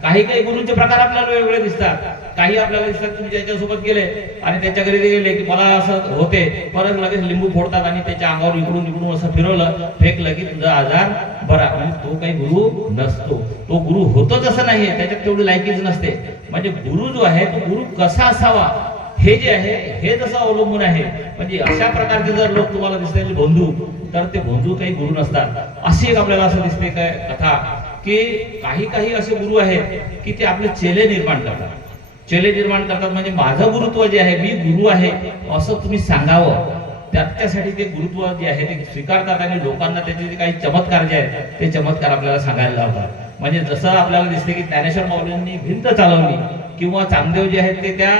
काही काही गुरुचे प्रकार आपल्याला वेगवेगळे दिसतात. काही आपल्याला दिसतात तुम्ही त्याच्यासोबत गेले आणि त्याच्या घरी गेले की मला असं होते, परत लगेच लिंबू फोडतात आणि त्याच्या अंगावर इकडून इकडून असं फिरवलं फेकलं की तुझा आजार बरा. म्हणजे तो काही गुरु नसतो, तो गुरु होतोच असं नाहीये, त्याच्यात तेवढी लायकीच नसते. म्हणजे गुरु जो आहे तो गुरु कसा असावा हे जे आहे हे जसं अवलंबून आहे. म्हणजे अशा प्रकारचे जर लोक तुम्हाला दिसतील बंधू, तर ते बंधू काही गुरु नसतात. अशी एक आपल्याला असं दिसते काय कथा की काही काही असे गुरु आहेत की ते आपले चेले निर्माण करतात. चेले निर्माण करतात म्हणजे माझं गुरुत्व जे आहे, मी गुरु आहे असं तुम्ही सांगावं, त्याच्यासाठी ते गुरुत्व जे आहे ते स्वीकारतात आणि लोकांना त्याचे जे काही चमत्कार जे आहेत ते चमत्कार आपल्याला सांगायला लावतात. म्हणजे जसं आपल्याला दिसते की ज्ञानेश्वर माऊलींनी भिंत चालवली किंवा चांगदेव जे आहेत ते त्या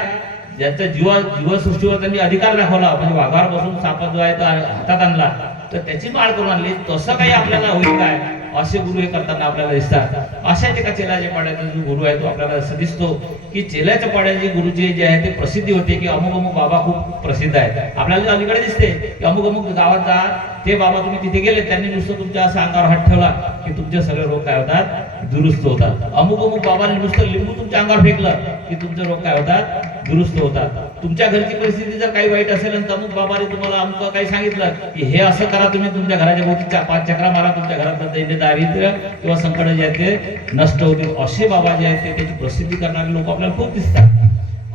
ज्यांचा जीवसृष्टीवर त्यांनी अधिकार दाखवला, म्हणजे वाघावर बसून साप जो आहे तो हातात आणला तर त्याची माळ करून आणली, तसं काही आपल्याला होईल काय असे गुरु हे करताना आपल्याला दिसतात. अशाच एका चेलाच्या पाड्याचा जो गुरु आहे तो आपल्याला असं दिसतो की चेल्याच्या पाड्याचे गुरुजी जे आहे ते प्रसिद्धी होते की अमुक अमुक बाबा खूप प्रसिद्ध आहेत. आपल्याला अलीकडे दिसते की अमुक अमुक गावात जा, ते बाबा तुम्ही तिथे गेले त्यांनी नुसतं तुमच्या असा अंगावर हात ठेवला की तुमचे सगळे रोग काय होतात, दुरुस्त होतात. अमुक अमुक बाबांनी नुसतं लिंबू तुमच्या अंगावर फेकलं की तुमचे रोग काय होतात, दुरुस्त होतात. तुमच्या घरची परिस्थिती जर काही वाईट असेल आणि अमुक बाबाने तुम्हाला अमुक काही सांगितलं की हे असं करा, तुम्ही तुमच्या घराच्या भोवती 4-5 चक्रा मारा, तुमच्या घरातलं दैन्य दारिद्र्य किंवा संकट जे आहे ते नष्ट होतील. असे बाबा जे आहेत ते त्याची प्रसिद्धी करणारे लोक आपल्याला खूप दिसतात.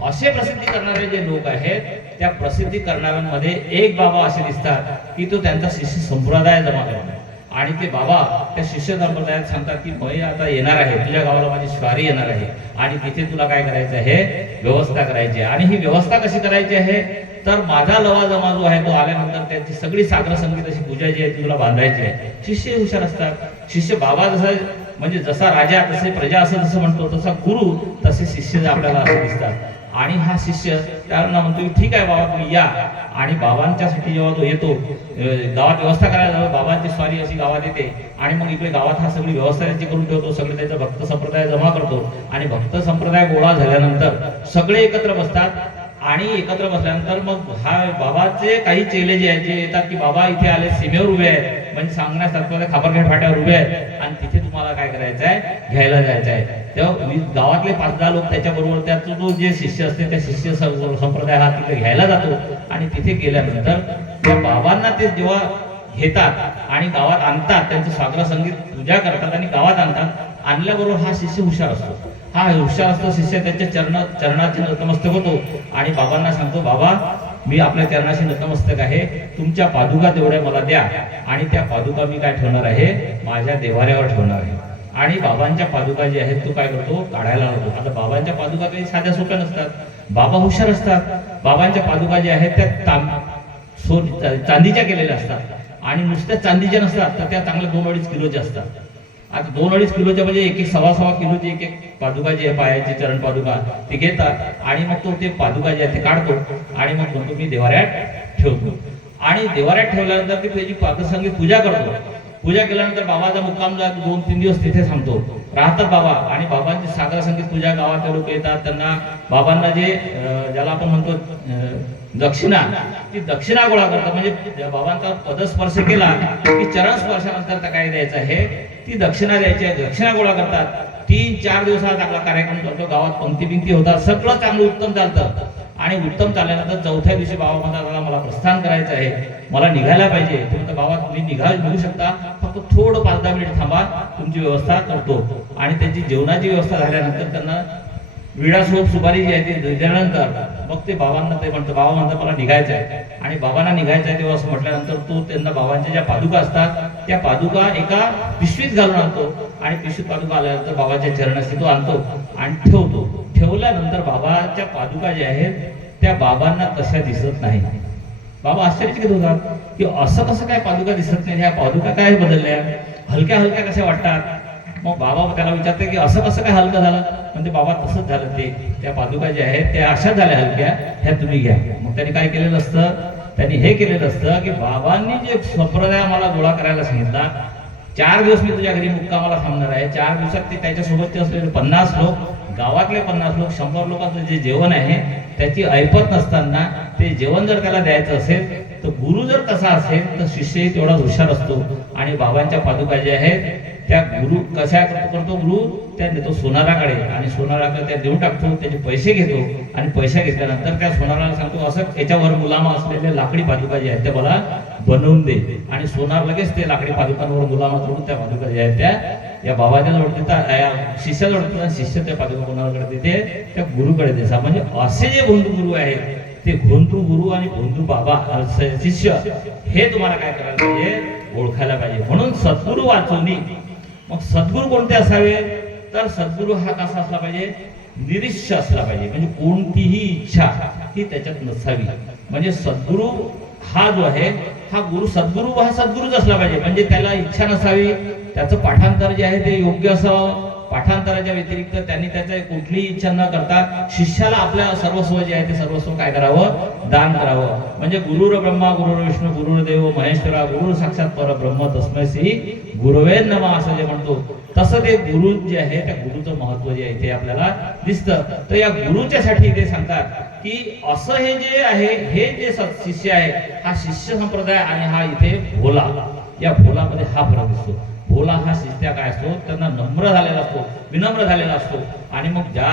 असे प्रसिद्धी करणारे जे लोक आहेत त्या प्रसिद्धी करणाऱ्यांमध्ये एक बाबा असे दिसतात की तो त्यांचा शिष्य संप्रदाय जमा करतो आणि ते बाबा त्या शिष्य संप्रदायात सांगतात की मी आता येणार आहे, तुझ्या गावाला माझी स्वारी येणार आहे आणि तिथे तुला काय करायचं आहे, व्यवस्था करायची आहे. आणि ही व्यवस्था कशी करायची आहे तर माझा लवाजमा जो आहे तो आल्यानंतर त्याची सगळी सागर संगीत अशी पूजा जी आहे ती तुला बांधायची आहे. शिष्य हुशार असतात. शिष्य बाबा जसं म्हणजे जसा राजा तसे प्रजा असं जसं म्हणतो तसा गुरु तसे शिष्य आपल्याला असं दिसतात. आणि हा शिष्य त्यांना म्हणतो ठीक आहे बाबा तुम्ही या. आणि बाबांच्यासाठी जेव्हा तो येतो गावात व्यवस्था करायला जातो, बाबांची स्वारी अशी गावात येते आणि मग इकडे गावात हा सगळी व्यवस्था त्याची करून ठेवतो, सगळे त्याचा भक्त संप्रदाय जमा करतो आणि भक्त संप्रदाय गोळा झाल्यानंतर सगळे एकत्र बसतात आणि एकत्र बसल्यानंतर मग हा बाबाचे काही चेले जे आहेत जे येतात की बाबा इथे आले, सीमेवर उभे आहेत, म्हणजे सांगण्यास तात्पर्य खापरखेड फाट्यावर उभे आहेत आणि तिथे तुम्हाला काय करायचं आहे, घ्यायला जायचं आहे. तेव्हा गावातले 5-10 लोक त्याच्याबरोबर त्याचा जो जे शिष्य असते त्या शिष्य संप्रदाय हा तिथे घ्यायला जातो आणि तिथे गेल्यानंतर त्या बाबांना ते जेव्हा घेतात आणि गावात आणतात, त्यांचं स्वागत संगीत पूजा करतात आणि गावात आणतात. आणल्याबरोबर हा शिष्य हुशार असतो. हा हुशार असतो शिष्य त्यांच्या चरणाचे नतमस्तक होतो आणि बाबांना सांगतो बाबा मी आपल्या चरणाशी नतमस्तक आहे, तुमच्या पादुका तेवढ्या मला द्या आणि त्या पादुका मी काय ठेवणार आहे, माझ्या देवाऱ्यावर ठेवणार आहे. आणि बाबांच्या पादुका जे आहेत तो काय करतो, काढायला लावतो. आता बाबांच्या पादुका काही साध्या सोप्या नसतात, बाबा हुशार असतात. बाबांच्या पादुका ज्या आहेत त्या चांदीच्या केलेल्या असतात आणि नुसत्या चांदीच्या नसतात तर त्या चांगल्या 2-2.5 किलोच्या असतात. आता 2-2.5 किलोच्या म्हणजे 1-1 किलोची एक पादुका जी आहे पायाची चरण पादुका ती घेतात आणि मग तो ते पादुका जे आहे ते काढतो आणि मग म्हणतो मी देवाऱ्यात ठेवतो. आणि देवाऱ्यात ठेवल्यानंतर ती त्याची पादसंगीत पूजा करतो. पूजा केल्यानंतर बाबाचा मुक्काम जो 2-3 दिवस तिथे थांबतो, राहतात बाबा. आणि बाबांची सागर संगीत पूजा गावातले लोक येतात, त्यांना बाबांना जे ज्याला आपण म्हणतो दक्षिणा, ती दक्षिणा गोळा करतात. म्हणजे बाबांचा पदस्पर्श केला की चरण स्पर्शानंतर त्या काय द्यायचं आहे, ती दक्षिणा द्यायची आहे. दक्षिणा गोळा करतात. 3-4 दिवसात आपला कार्यक्रम करतो. गावात पंक्ती होतात, सगळं चांगलं उत्तम चालतं. आणि उत्तम चालल्यानंतर 4थ्या दिवशी बाबा म्हणतात मला प्रस्थान करायचं आहे, मला निघायला पाहिजे. तुम्ही बाबा तुम्ही निघू शकता, फक्त थोडं 5-10 मिनिट थांबा, तुमची व्यवस्था करतो. आणि त्यांची जेवणाची व्यवस्था झाल्यानंतर त्यांना विडा सोप सुपारी जी आहे ती दिल्यानंतर मग ते बाबांना ते म्हणतं, बाबा म्हणतात मला निघायचं आहे. आणि बाबांना निघायचं आहे तेव्हा असं म्हटल्यानंतर तो त्यांना बाबांच्या ज्या पादुका असतात त्या पादुका एका पिशवीत घालून आणतो आणि पिशवीत पादुका आल्यानंतर बाबाच्या चरणाशी तो आणतो आणि ठेवतो. ठेवल्यानंतर बाबाच्या पादुका ज्या आहेत त्या बाबांना तशा दिसत नाही. बाबा आश्चर्यचकित होतात की असं कसं काय पादुका दिसत नाही, ह्या पादुका काय बदलल्या, हलक्या हलक्या कशा वाटतात. मग बाबा त्याला विचारते की असं कसं काय हलकं झालं. म्हणजे बाबा तसंच झालं, ते त्या पादुका ज्या आहेत त्या अशा झाल्या हलक्या, ह्या तुम्ही घ्या. मग त्यांनी काय केलेलं असतं, त्यांनी हे केलेलं असतं की बाबांनी जे संप्रदाय मला गोळा करायला सांगितला, 4 दिवस मी तुझ्या घरी मुक्कामाला थांबणार आहे, 4 दिवसात ते त्याच्यासोबतचे असलेले 50 लोक, गावातले 50 लोक, 100 लोकांचं जे जेवण आहे त्याची ऐपत नसताना ते जेवण जर त्याला द्यायचं असेल तर गुरु जर तसा असेल तर शिष्यही तेवढा हुशार असतो. आणि बाबांच्या पादुका ज्या आहेत त्या गुरु कशा करतो गुरु, त्या नेतो सोनाराकडे आणि सोनाराकडे त्या देऊन टाकतो, त्याचे पैसे घेतो आणि पैसे घेतल्यानंतर त्या सोनाराला सांगतो असं याच्यावर गुलाम असलेले लाकडी पादुका जे आहेत त्या मला बनवून दे, आणि सोनार लगेच ते लाकडी पादुकांवर गुलाम करून त्या पादुका ज्या आहेत त्या या बाबाच्या जवळ देतात, या शिष्याजवळ देतात आणि शिष्य त्या पादुका कोणाकडे देते, त्या गुरुकडे देतात. म्हणजे असे जे भोंदू गुरु आहेत ते भोंदू गुरु आणि भोंदू बाबा शिष्य हे तुम्हाला काय करायला पाहिजे, ओळखायला पाहिजे. म्हणून सद्गुरु वाचवणी. मग सद्गुरु कोणते असावे, तर सद्गुरु हा कसा असला पाहिजे, निरीश्य असला पाहिजे. म्हणजे कोणतीही इच्छा ही त्याच्यात नसावी. म्हणजे सद्गुरु हा जो आहे हा गुरु, सद्गुरु हा सद्गुरुच असला पाहिजे. म्हणजे त्याला इच्छा नसावी, त्याचं पाठांतर जे आहे ते योग्य असावं. पाठांतराच्या व्यतिरिक्त त्यांनी त्याचा कुठलीही इच्छा न करता शिष्याला आपल्या सर्वस्व जे आहे ते सर्वस्व काय करावं, दान करावं. म्हणजे गुरुर ब्रह्मा गुरुर विष्णू गुरुर्देव महेश्वरा गुरु साक्षात परब्रह्म तस्मै श्री गुरुवे नमः असं जे म्हणतो, तसं ते गुरु जे आहे त्या गुरुचं महत्व जे आहे ते आपल्याला दिसतं. तर या गुरुच्यासाठी ते सांगतात की असं हे जे आहे, हे जे शिष्य आहे हा शिष्य संप्रदाय आणि हा इथे भोला, या भोलामध्ये हा फरक दिसतो. भोला हा शिष्य काय असतो, त्यांना नम्र झालेला असतो, विनम्र झालेला असतो. आणि मग ज्या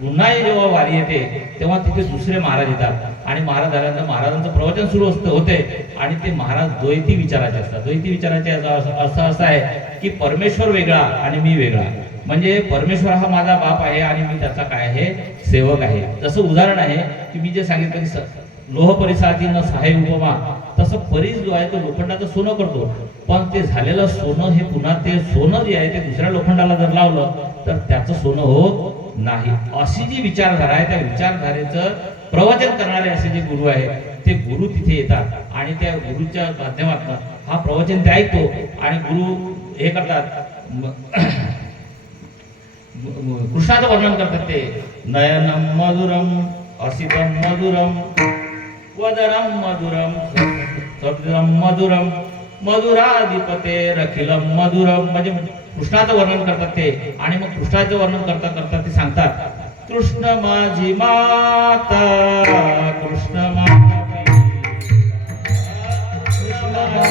पुन्हा जेव्हा वारी येते तेव्हा तिथे दुसरे महाराज येतात आणि महाराज झाल्यानंतर महाराजांचं प्रवचन सुरू होते आणि ते महाराज द्वैती विचाराचे असतात. द्वैती विचाराचे अर्थ असा आहे की परमेश्वर वेगळा आणि मी वेगळा. म्हणजे परमेश्वर हा माझा बाप आहे आणि मी त्याचा काय आहे, सेवक आहे. जसं उदाहरण आहे की मी जे सांगितलं की लोह परिसाची न सहाय उपमा, तसं परीस जो आहे तो लोखंडाचं सोनं करतो, पण ते झालेलं सोनं हे पुन्हा ते सोनं जे आहे ते दुसऱ्या लोखंडाला जर लावलं तर त्याचं सोनं होत नाही. अशी जी विचारधारा आहे त्या विचारधारेचं प्रवचन करणारे असे जे गुरु आहेत ते गुरु तिथे येतात आणि त्या गुरुच्या माध्यमातून हा प्रवचन ते ऐकतो आणि गुरु हे करतात, कृष्णाचं वर्णन करतात. ते नयनम मधुरम असितम मधुरम वदरम मधुरम सदरम मधुरम मधुराधिपते रखिलम मधुरम. म्हणजे कृष्णाचं वर्णन करतात ते. आणि मग कृष्णाचं वर्णन करता करता ते सांगतात, कृष्ण माझी माता, कृष्ण माता, कृष्ण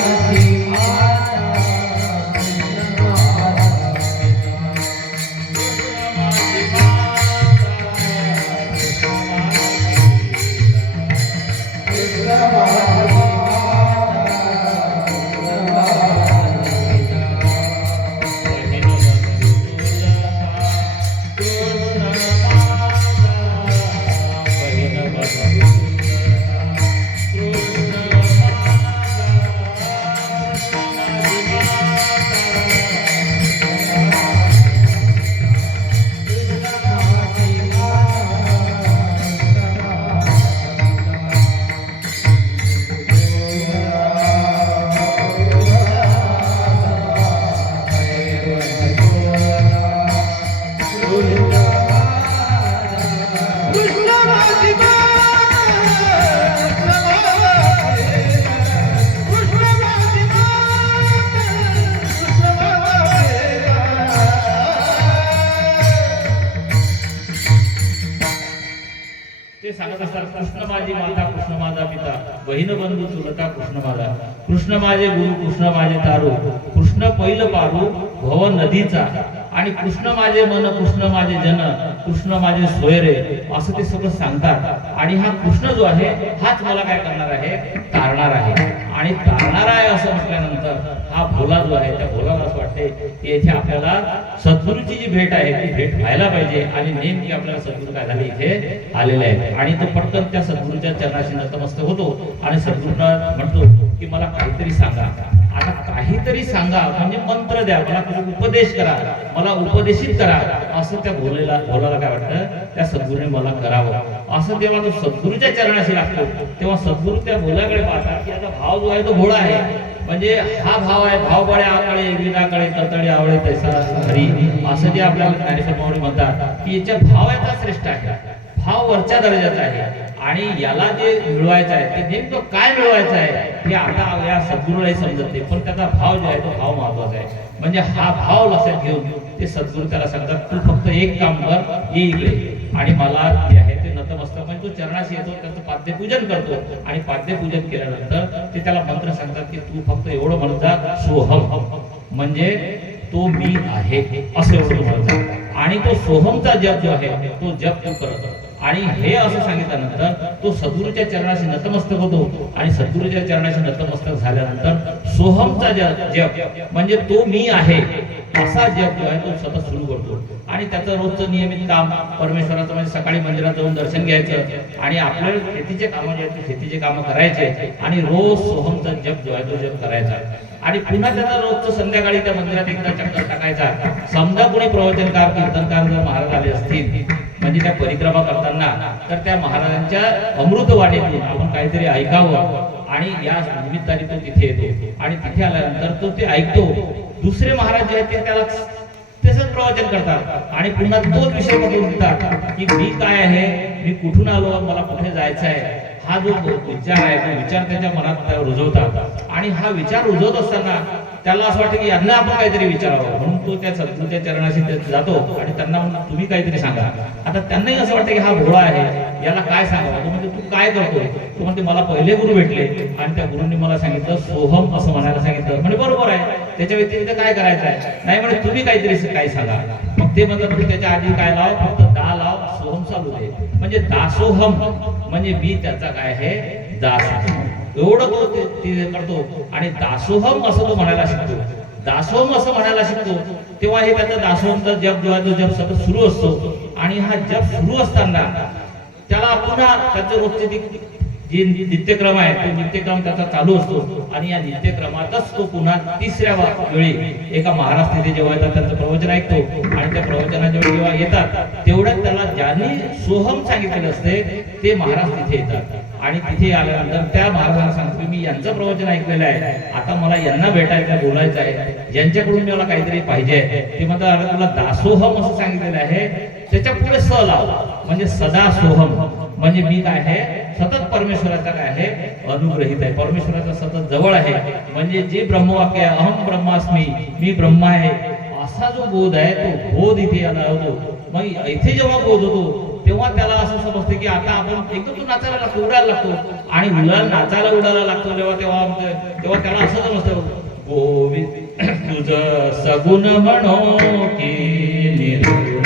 माझी सांगत असतात, कृष्ण माझी माता, कृष्ण माझा पिता, बहीण बंधू चुलता कृष्ण माझा, कृष्ण माझे गुरु, कृष्ण माझे तारू, कृष्ण पैल पारू भव नदीचा, आणि कृष्ण माझे मन, कृष्ण माझे जन, कृष्ण माझे सोयरे, असं ते सगळं सांगतात. आणि हा कृष्ण जो आहे हाच मला काय करणार आहे, तारणार आहे. आणि तारणार आहे असं म्हटल्यानंतर हा भोला जो आहे त्या भोलाला असं वाटते की येथे आपल्याला सद्गुरूची जी भेट आहे ती भेट व्हायला पाहिजे. आणि नेमकी आपल्याला सद्गुरू काय झाले, इथे आलेले आहेत. आणि तो पटकन त्या सद्गुरूच्या चरणाशी नतमस्तक होतो आणि सद्गुरूंना म्हणतो की मला काहीतरी सांगा. आता काहीतरी सांगा म्हणजे मंत्र द्या, मला उपदेश करा, मला उपदेशित करा, असं त्या भोलाला काय वाटतं, त्या सद्गुरूने मला करावं. असं जेव्हा तो सद्गुरूच्या चरणाशी लागतो तेव्हा सद्गुरू त्या भोलाकडे पाहतात की आता भाव जो आहे तो भोळा आहे. म्हणजे हा भाव आहे, भाव बळे आकडे विनाकडे तळतळे आवळे तैसा हरी, असं जे आपल्याला ज्ञानेश्वर माऊली म्हणतात की याच्या भाव याचा श्रेष्ठ आहे, भाव वरच्या दर्जाचा आहे. आणि याला जे मिळवायचं आहे ते नेमकं काय मिळवायचं आहे हे आता या सद्गुरूलाही समजत नाही, पण त्याचा भाव जो आहे तो भाव महत्वाचा आहे. म्हणजे हा भाव लक्षात घेऊन ते सद्गुरू त्याला सांगतात, तू फक्त एक काम कर, ये इकडे आणि मला जे आहे ते नतमस्तक, म्हणजे तो चरणाशी येतो, त्याचं पाद्यपूजन करतो. आणि पाद्यपूजन केल्यानंतर ते त्याला मंत्र सांगतात की तू फक्त एवढं म्हणत जा, सोहम, म्हणजे तो मी आहे असं एवढं तुम्हाला सांगतो. आणि तो सोहमचा जप जो आहे तो जप तू करत. आणि हे असं सांगितल्यानंतर तो सद्गुरूच्या चरणाशी नतमस्तक होतो. आणि सद्गुरूच्या चरणाशी नतमस्तक झाल्यानंतर सोहमचा जप म्हणजे तो मी आहे असा जप जो आहे तो सतत सुरू करतो. आणि त्याचं रोजचं नियमित काम परमेश्वराचं म्हणजे सकाळी मंदिरात जाऊन दर्शन घ्यायचं आणि आपल्याला शेतीचे कामं जे आहेत ते शेतीचे कामं करायचे आणि रोज सोहमचा जप जो आहे तो जप करायचा. आणि पुन्हा त्याचा रोजचं संध्याकाळी त्या मंदिरात एकदा चक्कर टाकायचा. समजा कोणी प्रवचनकार कीर्तनकार जर महाराज आले असतील म्हणजे त्या परिक्रमा करताना तर त्या महाराजांच्या अमृतवाणीतून आपण काहीतरी ऐकावं. आणि या निमित्ताने तो तिथे येतो आणि तिथे आल्यानंतर तो ते ऐकतो. दुसरे महाराज जे आहेत ते त्याला तसंच प्रवचन करतात आणि पुन्हा तोच विषय बदलून देतात की मी काय आहे, मी कुठून आलो, मला कुठे जायचं आहे. हा जो विचार आहे तो विचार त्याच्या मनात रुजवतात. आणि हा विचार रुजवत असताना त्याला असं वाटतं की यांना आपण काहीतरी विचारावं म्हणून तो त्या सद्गुरूच्या चरणाशी जातो आणि त्यांना म्हणतो तुम्ही काहीतरी सांगा. आता त्यांनाही असं वाटतं की हा भोळा आहे, याला काय सांगावं. तो म्हणजे तू काय करतो. तो म्हणते मला पहिले गुरु भेटले आणि त्या गुरूंनी मला सांगितलं सोहम असं म्हणायला सांगितलं. म्हणजे बरोबर आहे, त्याच्या व्यतिरिक्त काय करायचं आहे. नाही म्हणजे तुम्ही काहीतरी काही सांगा. मग ते म्हणतात तू त्याच्या आधी काय लाव, फक्त दा लाव, सोहम चालू दे. म्हणजे दासोहम म्हणजे मी त्याचा काय आहे दास. एवढं तो ते करतो आणि दासोहम असं तो म्हणायला शिकतो. दासोहम असं म्हणायला शिकतो तेव्हा हे त्याचा दासोहमचा जप जो आहे तो जप सतत सुरू असतो. आणि हा जप सुरू असताना त्याला पुन्हा त्याचं रोजचे जे नित्यक्रम आहे तो नित्यक्रम त्याचा चालू असतो. आणि या नित्यक्रमातच तो पुन्हा तिसऱ्या वेळी एका महाराज तिथे जेव्हा येतात त्यांचं प्रवचन ऐकतो. आणि त्या प्रवचनाच्या वेळी जेव्हा येतात तेवढ्यात त्याला ज्यांनी सोहम सांगितलेलं असते ते महाराज तिथे येतात. आणि तिथे आल्यानंतर त्या महाराजांना सांगतो मी यांचं प्रवचन ऐकलेलं आहे, आता मला यांना भेटायचं बोलायचं आहे, ज्यांच्याकडून मला काहीतरी पाहिजे. ते म्हणतात अरे तुला दासोहम असं सांगितलेलं आहे, त्याच्या पुढे स लाव म्हणजे सदा सोहम म्हणजे मी काय आहे सतत परमेश्वराचा काय आहे अनुग्रहित आहे, परमेश्वराचा सतत जवळ आहे. म्हणजे जे ब्रह्मवाक्य आहे अहम ब्रह्मास्मी मी ब्रह्म आहे असा जो बोध आहे तो बोध इथे आला होतो. मग इथे जेव्हा बोध होतो तेव्हा त्याला असं समजते की आता आपण एकदम तो नाचायला लागतो, उडायला लागतो. आणि नाचायला उडायला लागतो तेव्हा त्याला असं समजतं गोविंद तुझं सगुण म्हणो की निर्गुण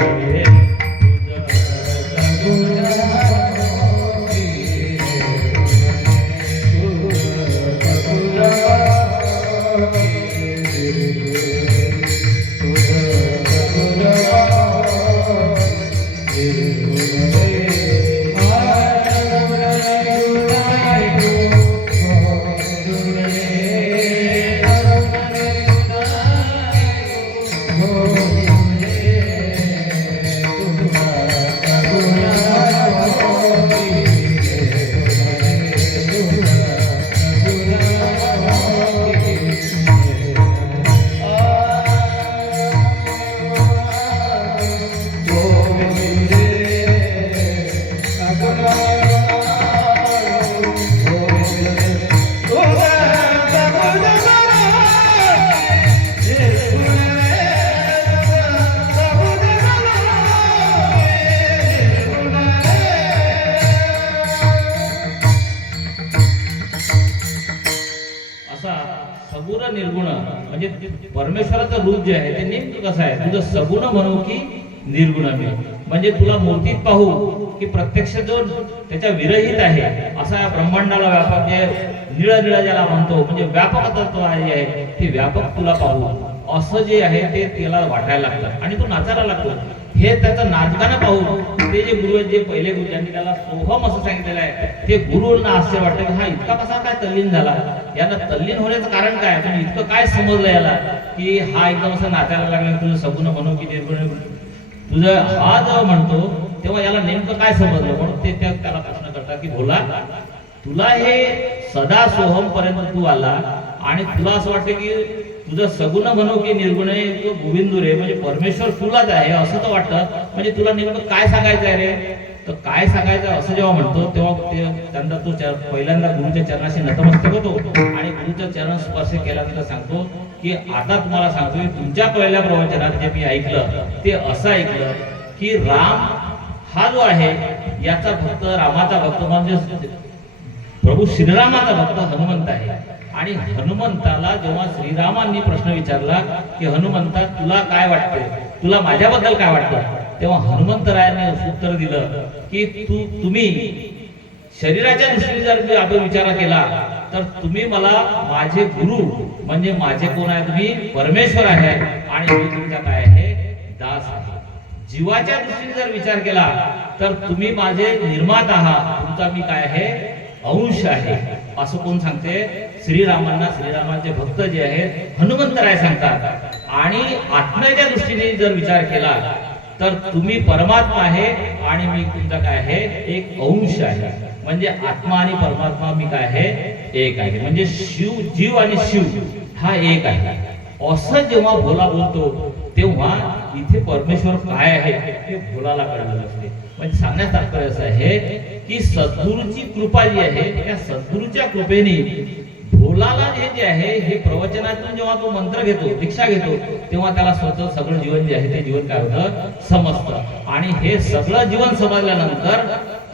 सगुण निर्गुण म्हणजे परमेश्वराचं रूप जे आहे ते नेमकं कसं आहे तुझं सगुण म्हणू की निर्गुण म्हणजे तुला मूर्तीत पाहू की प्रत्यक्ष जो त्याच्या विरहित आहे असा ब्रह्मांडाला व्यापक जे निळा ज्याला म्हणतो म्हणजे व्यापक तत्व आहे ते व्यापक तुला पाहू असं जे आहे ते त्याला वाटायला लागतं आणि तो नाचायला लागतो. हे त्याचं नाचगाणं पाहून ते जे गुरु आहेत जे पहिले गुरु ज्यांनी त्याला सोहम असं सांगितलेलं आहे ते गुरुंना आश्चर्य वाटतं की हा इतका कसा काय तल्लीन झाला, याला तल्लीन होण्याचं कारण काय, तुम्ही इतकं काय समजलं याला की हा एकदम असं नाचायला लागला तुझं सगुण म्हणू की निर्गुण तुझं हा जेव्हा म्हणतो तेव्हा याला नेमकं काय समजलं म्हणून ते त्याला प्रश्न करतात की भोला तुला हे सदा सोहम पर्यंत तू आला आणि तुला असं वाटतं की तुझं सगुण म्हणू की निर्गुण तो गोविंदू रे म्हणजे परमेश्वर तुलाच आहे असं तर वाटतं. म्हणजे तुला नेमकं काय सांगायचं आहे रे, तर काय सांगायचं असं जेव्हा म्हणतो तेव्हा त्यांना तो पहिल्यांदा गुरुच्या चरणाशी नतमस्तक होतो आणि गुरुच्या चरण स्पर्श केल्यानंतर सांगतो की आता तुम्हाला सांगतो तुमच्या पहिल्या प्रवचनात जे मी ऐकलं ते असं ऐकलं की राम हा जो आहे याचा भक्त रामाचा भक्त म्हणजे प्रभू श्रीरामाचा भक्त हनुमंत आहे आणि हनुमंताला जेव्हा श्रीरामांनी प्रश्न विचारला की हनुमंता तुला काय वाटते, तुला माझ्याबद्दल काय वाटतं, तेव्हा हनुमंतरायाने उत्तर दिलं की तुम्ही शरीराच्या दृष्टीने जर आपण विचार केला तर तुम्ही मला माझे गुरु म्हणजे माझे कोण आहे, तुम्ही परमेश्वर आहे आणि मी तुमचा काय आहे, दास आहे. जीवाच्या दृष्टीने जर विचार केला तर तुम्ही माझे निर्माता आहात, तुमचा मी काय आहे, अंश आहे. असं कोण सांगते, श्रीरामांना श्रीरामांचे भक्त जे आहेत हनुमंतराय सांगतात. आणि आत्म्याच्या दृष्टीने जर विचार केला तर तुम्ही परमात्मा आहे आणि मी तुमचा काय आहे, एक अंश आहे. म्हणजे आत्मा आणि परमात्मा मी काय आहे, एक आहे. म्हणजे शिव, जीव आणि शिव हा एक आहे. असं जेव्हा भोला बोलतो तेव्हा इथे परमेश्वर काय आहे हे भोलाला कळलेलं असते. म्हणजे सांगण्याचं तात्पर्य असं आहे की सद्गुरूची कृपा जी आहे त्या सद्गुरूच्या कृपेने भोलाला जे आहे हे प्रवचनातून जेव्हा तो मंत्र घेतो, दीक्षा घेतो, तेव्हा त्याला स्वतः सगळं जीवन जे आहे ते जीवन काय होतं, समजतं. आणि हे सगळं जीवन समजल्यानंतर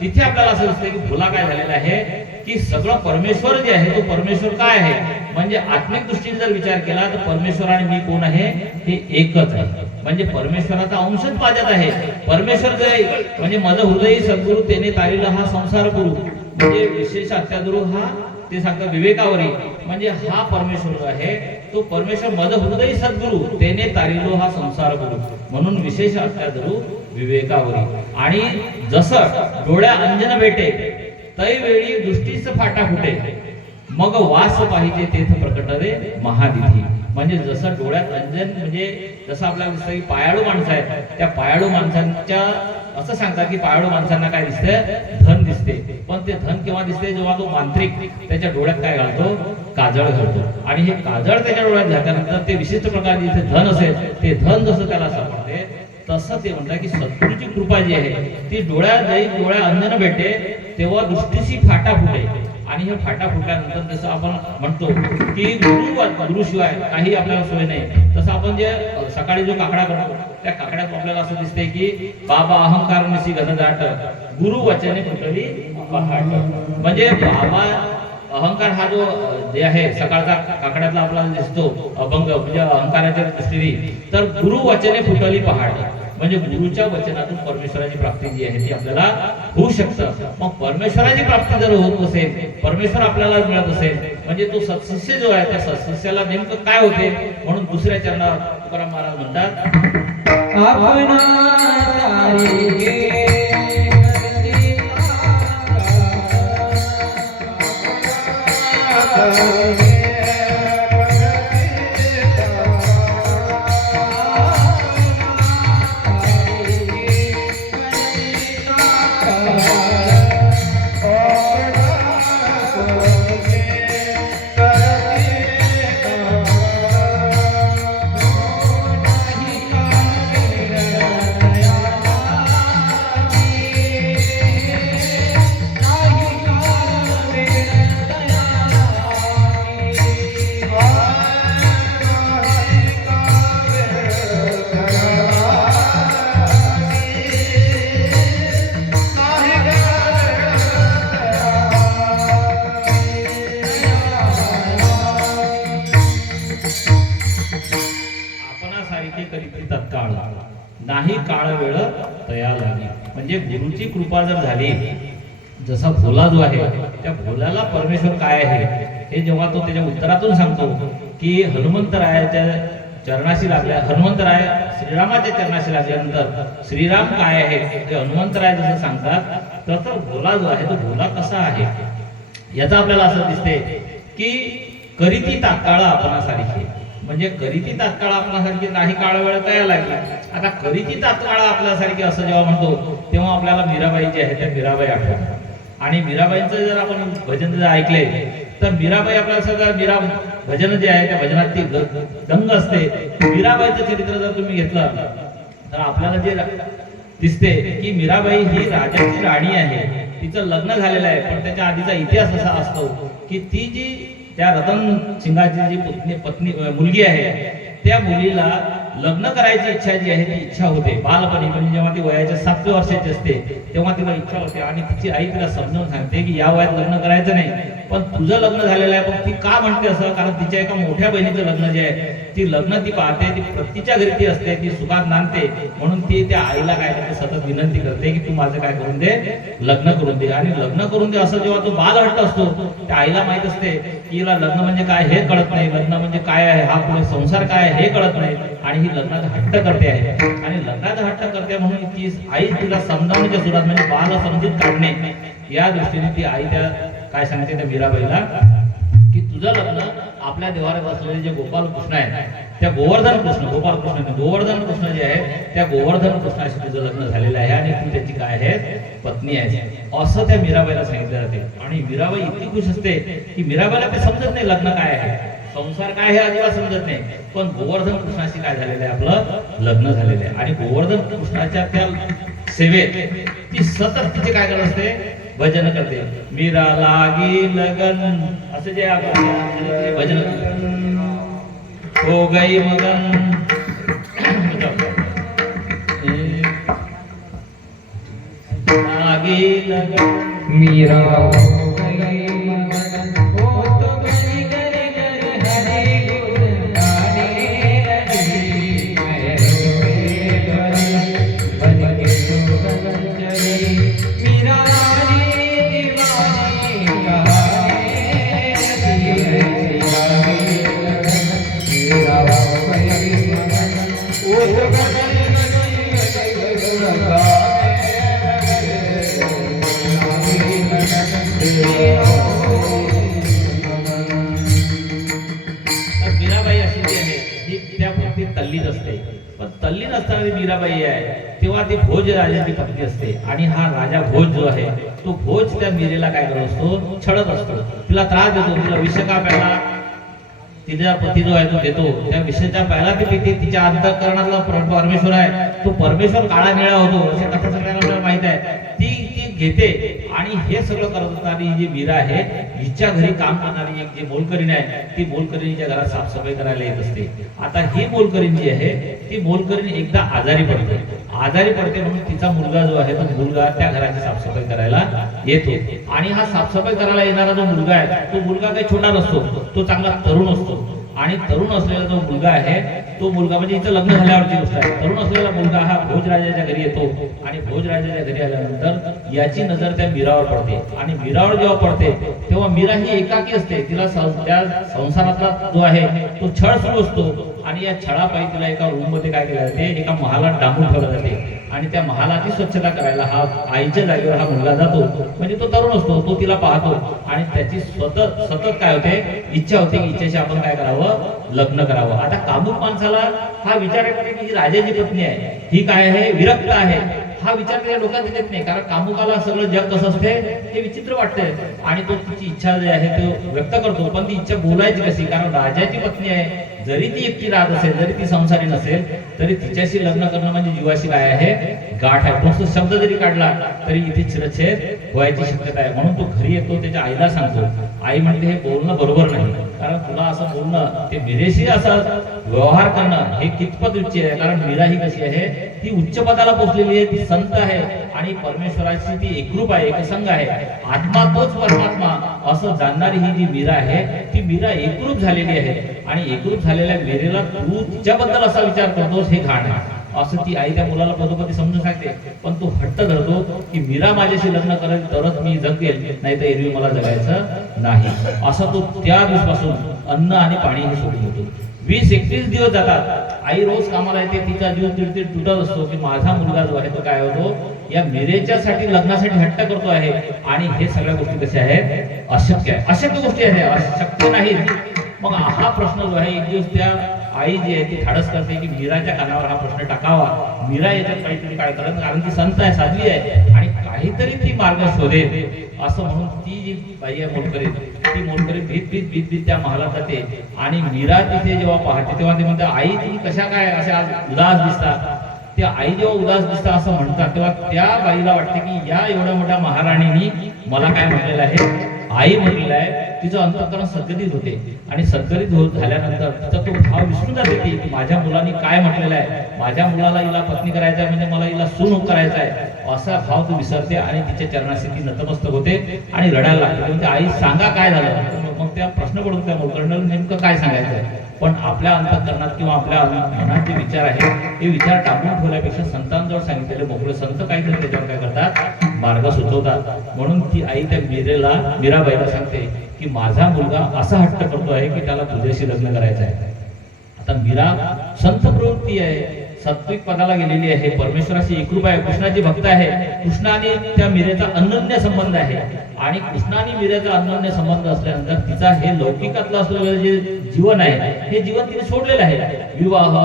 तिथे आपल्याला असं दिसतं की भोला काय झालेला आहे की सगळं परमेश्वर जे आहे तो परमेश्वर काय आहे, म्हणजे आत्मिक दृष्टीने जर विचार केला तर परमेश्वर आणि मी कोण आहे, हे एकच आहे. म्हणजे परमेश्वराचा अंशच माझ्यात आहे. परमेश्वर जय म्हणजे मज हृदयी सद्गुरु तेने तारिला हा संसार गुरु, म्हणजे विशेष अत्यादुरु हा ते सांगतात विवेकावरी, म्हणजे हा परमेश्वर आहे तो परमेश्वर मज हृदयी सद्गुरु तेने तारिलो हा संसार गुरु, म्हणून विशेष अत्यादुरु विवेकावरी. आणि जसं डोळ्या अंजन भेटे तै वेळी दृष्टीच फाटा फुटे, मग वास पाहिजे तेथ प्रकट रे महादिधी. म्हणजे जसं डोळ्यात अंजन म्हणजे जसं आपल्याला दिसतं की पायाळू माणसं आहेत, त्या पायाळू माणसांच्या असं सांगतात की पायाळू माणसांना काय दिसतंय, धन दिसते. पण ते धन केव्हा दिसते, जेव्हा तो मांत्रिक त्याच्या डोळ्यात काय घालतो, काजळ घालतो. आणि हे काजळ त्याच्या डोळ्यात घातल्यानंतर ते विशिष्ट प्रकारचे जिथे धन असेल ते धन जसं त्याला सापडते, तसं ते म्हणतात की सद्गुरूची कृपा जी आहे ती डोळ्या अंजन भेटे तेव्हा दृष्टीशी फाटा फुटे. आणि हे फाटा फुटल्यानंतर जसं आपण म्हणतो की गुरुशिवाय काही आपल्याला सोय नाही, तसं आपण जे सकाळी जो काकडा करतो त्या काकड्यात आपल्याला असं दिसते की बाबा अहंकार निशी घनदाट गुरु वचने फुटली पहाट. म्हणजे बाबा अहंकार हा जो जे आहे सकाळचा काकड्यातला आपल्याला दिसतो अभंग म्हणजे अहंकाराच्या दृष्टीने, तर गुरु वचने फुटली पहाट. म्हणजे गुरुच्या वचनातून परमेश्वराची प्राप्ती जी आहे ती आपल्याला होऊ शकतं. मग परमेश्वराची प्राप्ती जर होत असेल, परमेश्वर आपल्याला मिळत असेल, म्हणजे तो सत्शिष्य जो आहे त्या सत्शिष्याला नेमकं काय होते, म्हणून दुसऱ्या चरणात तुकाराम महाराज म्हणतात तत्काळ नाही काळ वेळ तया लागे. म्हणजे गुरुची कृपा जर झाली, जसा भोला जो आहे त्या भोल्याला परमेश्वर काय आहे हे जेव्हा तो त्याच्या उत्तरातून सांगतो की हनुमंतरायाच्या चरणाशी लागल्या, हनुमंतराय श्रीरामाच्या चरणाशी लागल्यानंतर श्रीराम काय आहे ते हनुमंतराय जसं सांगतात, तसं भोला जो आहे तो भोला कसा आहे याचा आपल्याला असं दिसते की करीती तात्काळ आपणासारखी. म्हणजे करीती तात्काळ आपल्यासारखी नाही काळ वेळ तयार लागली. आता करीती तात्काळ आपल्यासारखी असं जेव्हा म्हणतो तेव्हा आपल्याला मीराबाई जे आहे त्या मीराबाई आठवतात. आणि मीराबाईंचं जर आपण भजन जर ऐकले तर मीराबाई आपल्याला सगळं मीरा भजन जे आहे त्या भजनात ती दंग असते. मीराबाईचं चरित्र जर तुम्ही घेतलं तर आपल्याला जे दिसते की मीराबाई ही राजाची राणी आहे, तिचं लग्न झालेलं आहे, पण त्याच्या आधीचा इतिहास असा असतो की ती जी त्या रतन सिंगाची जी पत्नी मुलगी आहे त्या मुलीला लग्न करायची इच्छा जी आहे ती इच्छा होते बालपणी, म्हणजे जेव्हा ती वयाच्या 7व्या वर्षाची असते तेव्हा तिला इच्छा होते आणि तिची आई तिला समजावून सांगते की या वयात लग्न करायचं नाही, पण तुझं लग्न झालेलं आहे. पण ती का म्हणते असं? कारण तिच्या एका मोठ्या बहिणीचं लग्न जे आहे ती लग्न ती पाहते, ती प्रतीच्या घरी ती असते, ती सुखात नांदते, म्हणून ती त्या आईला काय करते, सतत विनंती करते की तू माझं काय करून दे, लग्न करून दे. आणि लग्न करून दे असं जेव्हा तो बाल हट्ट असतो, त्या आईला माहित असते की हिला लग्न म्हणजे काय हे कळत नाही, लग्न म्हणजे काय आहे, हा पुढे संसार काय आहे हे कळत नाही, आणि ही लग्नाचा हट्ट करते आहे. आणि लग्नाचा हट्ट करते म्हणून ती आई तिला समजावण्याच्या सुरुवात म्हणजे बाल समजून काढणे या दृष्टीने ती आई त्या काय सांगते त्या मीराबाईला की तुझं लग्न आपल्या देवाऱ्यात बसलेले जे गोपाल कृष्ण आहेत त्या गोवर्धन कृष्ण, गोपाल कृष्ण गोवर्धन कृष्ण जे आहे त्या गोवर्धन कृष्णाशी तुझं लग्न झालेलं आहे आणि तू त्याची काय आहे, पत्नी आहे, असं त्या मीराबाईला सांगितलं जाते. आणि मीराबाई इतकी खुश असते की मीराबाईला ते समजत नाही लग्न काय आहे, संसार काय हे अजिबात समजत नाही, पण गोवर्धन कृष्णाशी काय झालेलं आहे, आपलं लग्न झालेलं आहे. आणि गोवर्धन कृष्णाच्या त्या सेवेत ती सतत तिचे काय करत असते, भजन करते. मीरा लागी लगन असं जे आपण भजन हो गई मगन, लागी लगन मीरा मीराबाई अशी जी आहे ही त्या बाबतीत तल्लीन असते, पण तल्लीन असताना मीराबाई आहे तेव्हा ती भोज राजाची पत्नी असते. आणि हा राजा भोज जो आहे तो भोज त्या मीरेला काय करत असतो, छळत असतो, तिला त्रास देतो, तिला विष का प्यायला तिचा पती जो आहे तो देतो, त्या विषयाच्या पहिला ती पिते, तिच्या अंतःकरणातला परमेश्वर आहे तो परमेश्वर काळा निळा होतो अशा कथा सगळ्यांना आपल्याला माहित आहे. ती घेते आणि हे सगळं करत असताना जी मीरा आहे हिच्या घरी काम करणारी एक जी मोलकरीण आहे ती मोलकरीणीच्या घरात साफसफाई करायला येत असते. आता ही मोलकरीण जी आहे ती मोलकरीण एकदा आजारी पडते म्हणून तिचा मुलगा जो आहे तो मुलगा त्या घराची साफसफाई करायला येतो. आणि हा साफसफाई करायला येणारा जो मुलगा आहे तो मुलगा काही छोटा नसतो, तो चांगला तरुण असतो. आणि तरुण असलेला जो मुलगा आहे तो मुलगा म्हणजे इथं लग्न झाल्यावरची गोष्ट आहे, तरुण असलेला मुलगा हा भोजराजाच्या घरी येतो. आणि भोजराजाच्या घरी आल्यानंतर याची नजर त्या मीरावर पडते. आणि मीरावर जेव्हा पडते तेव्हा मीरा ही एकाकी असते, तिला त्या संसारातला जो आहे तो छळ सुरू असतो. आणि या छळापायी तिला एका रूम मध्ये काय केलं जाते, एका महालात डांबून ठेवलं जाते. आणि त्या महालाची स्वच्छता करायला हा आईच्या जागेवर हा मुलगा जातो, म्हणजे तो तरुण असतो, तो तिला पाहतो आणि त्याची सतत काय होते, इच्छा होते की हिच्याशी आपण काय करावं, लग्न करावं. आता कामुक माणसाला हा विचार येतो की ही राजाची पत्नी आहे, ही काय आहे, विरक्त आहे, हा विचार त्याच्या डोक्यात येत नाही. कारण कामुकाला सगळं जग कसं असते हे विचित्र वाटते आणि तो तिची इच्छा जी आहे तो व्यक्त करतो, पण ती इच्छा बोलायची कशी, कारण राजाची पत्नी आहे, जरी ती एकटी राहत असेल, जरी ती संसारी नसेल, तरी तिच्याशी लग्न करणं म्हणजे जीवाशी काय आहे, गाठ आहे. तो शब्द जरी काढला तरी इथे चिरच्छेद व्हायची शक्यता आहे. म्हणून तो घरी येतो, त्याच्या आईला सांगतो. आई म्हणते हे बोलणं बरोबर नाही, कारण तुला असं बोलणं, ते मीरेशी असं व्यवहार करणं हे कितपत उच्च आहे. कारण मीरा ही कशी आहे, ती उच्च पदाला पोहोचलेली आहे, ती संत आहे आणि परमेश्वराची ती एकरूप आहे, एकसंग आहे, आत्मा तोच परमात्मा असं जाणणारी ही जी मीरा आहे ती मीरा एकरूप झालेली आहे. आणि एकरूप झालेल्या मीरेला तू तिच्याबद्दल असा विचार करतोस हे घाण आहे असं ती आई त्या मुलाला पदोपदी समजून सांगते. पण तो हट्ट धरतो की मीरा माझ्याशी लग्न करेल तरच मी जगेल, नाही तर एरवी मला जगायचं नाही. असा तो त्या दिवसापासून अन्न आणि पाणी हे सोडून देतो. 20-21 दिवस जातात, आई रोज कामाला येते, तिचा जीव तिडतीड तुटत असतो की माझा मुलगा जो आहे तो काय होतो, या मीरेच्यासाठी लग्नासाठी हट्ट करतो आहे. आणि हे सगळ्या गोष्टी कशा आहेत, अशक्य आहे, अशक्य गोष्टी आहेत, शक्य नाहीत. मग हा प्रश्न जो आहे एक दिवस त्या आई जी आहे ती धाडस करते की मीराच्या कानावर हा प्रश्न टाकावा. मीरा याच्यात काहीतरी काय करत, कारण ती संत आहे, साध्वी आहे आणि काहीतरी ती मार्ग शोधेल असं म्हणून ती जी बाई आहे मोलकरीण, ती मोलकरीण भीत त्या महालात जाते. आणि मीरा तिथे जेव्हा पाहते तेव्हा ते म्हणते, आई तुम्ही कशा काय असे आज उदास दिसता. त्या आई जेव्हा उदास दिसता असं म्हणतात तेव्हा त्या बाईला वाटते की या एवढ्या मोठ्या महाराणींनी मला काय म्हटलेलं आहे, आई म्हटलेलं आहे तिचं अंतःकरण सद्गतीत होते आणि सद्गतीत झाल्यानंतर तिचा तो भाव विसरून जाते की माझ्या मुलांनी काय म्हटलेलं आहे, माझ्या मुलाला हिला पत्नी करायचं आहे म्हणजे मला हिला सून करायचं आहे, असा भाव तू विसरते आणि तिच्या चरणाशी ती नतमस्तक होते आणि रडायला लागते. म्हणजे आई सांगा काय झालं. मग त्या प्रश्न पडून त्या मोलकरणाला नेमकं काय सांगायचं आहे. पण आपल्या अंतःकरणात किंवा आपल्या मनात जे विचार आहे ते विचार टाकून ठेवण्यापेक्षा संतांजवळ सांगितलेले मोकळे संत काहीतरी त्याच्यावर काय करतात, मार्ग सुचवतात. म्हणून ती आई त्या मीराबाईला सांगते की माझा मुलगा असा हट्ट करतो आहे की त्याला तुझ्याशी लग्न करायचं आहे. आता मीरा संत प्रवृत्ती आहे, सात्विक पदाला गेलेली आहे, परमेश्वराशी एकरूप आहे, कृष्णाची भक्त आहे. कृष्ण आणि त्या मीरेचा अनन्य संबंध आहे आणि कृष्ण आणि मीरेचा अनन्य संबंध असल्यानंतर तिचा हे लौकिकातलं असलेलं जे जीवन आहे हे जीवन तिने सोडलेलं आहे. विवाह,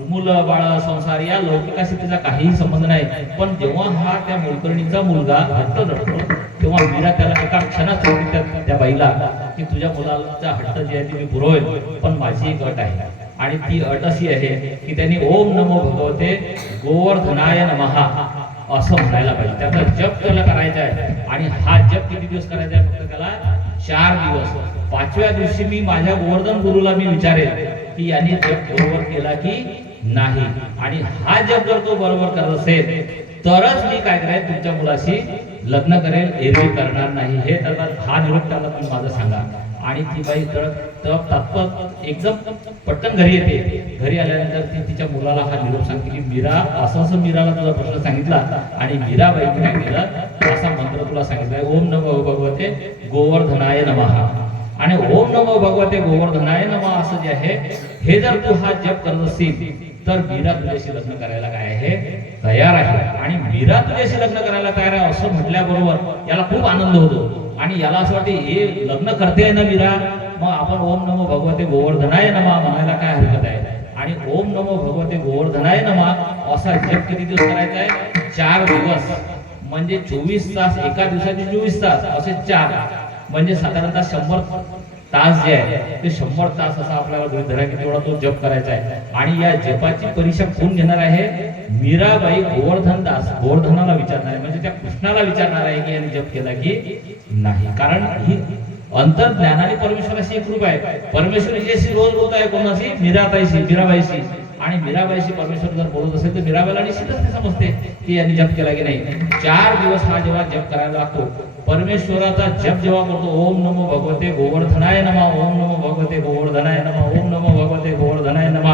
मुलं बाळ, संसार या लौकिकाशी तिचा काहीही संबंध नाही. पण जेव्हा हा त्या मोलकर्णीचा मुलगा हट्ट धरतो तेव्हा मीरा त्याला एका क्षणात सांगते त्या बाईला की तुझ्या मुलाचा हट्ट जे आहे ते मी पुरवेल, पण माझी एक अट आहे आणि ती अट अशी आहे की त्यांनी ओम नमो भगवते गोवर्धनाय नमः असं म्हणायला पाहिजे. त्याचा जप त्याला करायचा आहे आणि हा जप किती दिवस करायचा आहे, फक्त त्याला 4 दिवस. 5व्या दिवशी मी माझ्या गोवर्धन गुरुला मी विचारेल की यांनी जप बरोबर केला की नाही आणि हा जप जर तो बरोबर करत असेल तरच मी काय करेन, तुमच्या मुलाशी लग्न करेल, एरवी करणार नाही. हे त्याला हा निरोप त्याला तुम्ही माझा सांगा. आणि ती बाई तप तात्पत एकदम पटकन घरी येते. घरी आल्यानंतर ती तिच्या मुलाला हा निरोप सांगते की मीरा असं मीराला तुझा प्रश्न सांगितला आणि मीराबाईने काय केलं, असा मंत्र तुला सांगितलाय, ओम नमो भगवते गोवर्धनाय नमः. आणि ओम नमो भगवते गोवर्धनाय नमः असं जे आहे हे जर तू हा जप करत असशील तर मीरा तुझ्याशी लग्न करायला काय आहे, तयार आहे. आणि मीरा तुझ्याशी लग्न करायला तयार आहे असं म्हटल्याबरोबर याला खूप आनंद होतो आणि याला असं वाटते हे लग्न करते ना मीरा, मग आपण ओम नमो भगवते गोवर्धनाय नमः म्हणायला काय हरकत आहे. आणि ओम नमो भगवते गोवर्धनाय नमः असा जप किती दिवस करायचा आहे, 4 दिवस. म्हणजे 24 तास, एका दिवसाचे 24 तास असे 4 म्हणजे साधारणतः 100 तास जे आहे ते 100 तास असा आपल्याला गृहीत धरा की तेवढा तो जप करायचा आहे. आणि या जपाची परीक्षा कोण घेणार आहे, मीराबाई गोवर्धन दास गोवर्धनाला विचारणार आहे, म्हणजे त्या कृष्णाला विचारणार आहे की यांनी जप केला की नाही. कारण ही अंतर्ज्ञानाने परमेश्वराशी एकरूप आहे. परमेश्वर हिच्याशी रोज बोलत आहे, कोणाशी, मीराबाईशी. आणि मीराबाईशी परमेश्वर जर बोलत असेल तर मीराबाईला निश्चितच ते समजते की यांनी जप केला की नाही. 4 दिवस हा जेव्हा जप करायला लागतो, परमेश्वराचा जप जेव्हा करतो, ओम नमो भगवते गोवर्धनाय नमः, ओम नमो भगवते गोवर्धनाय नमः, ओम नमो भगवते गोवर्धनाय नमः,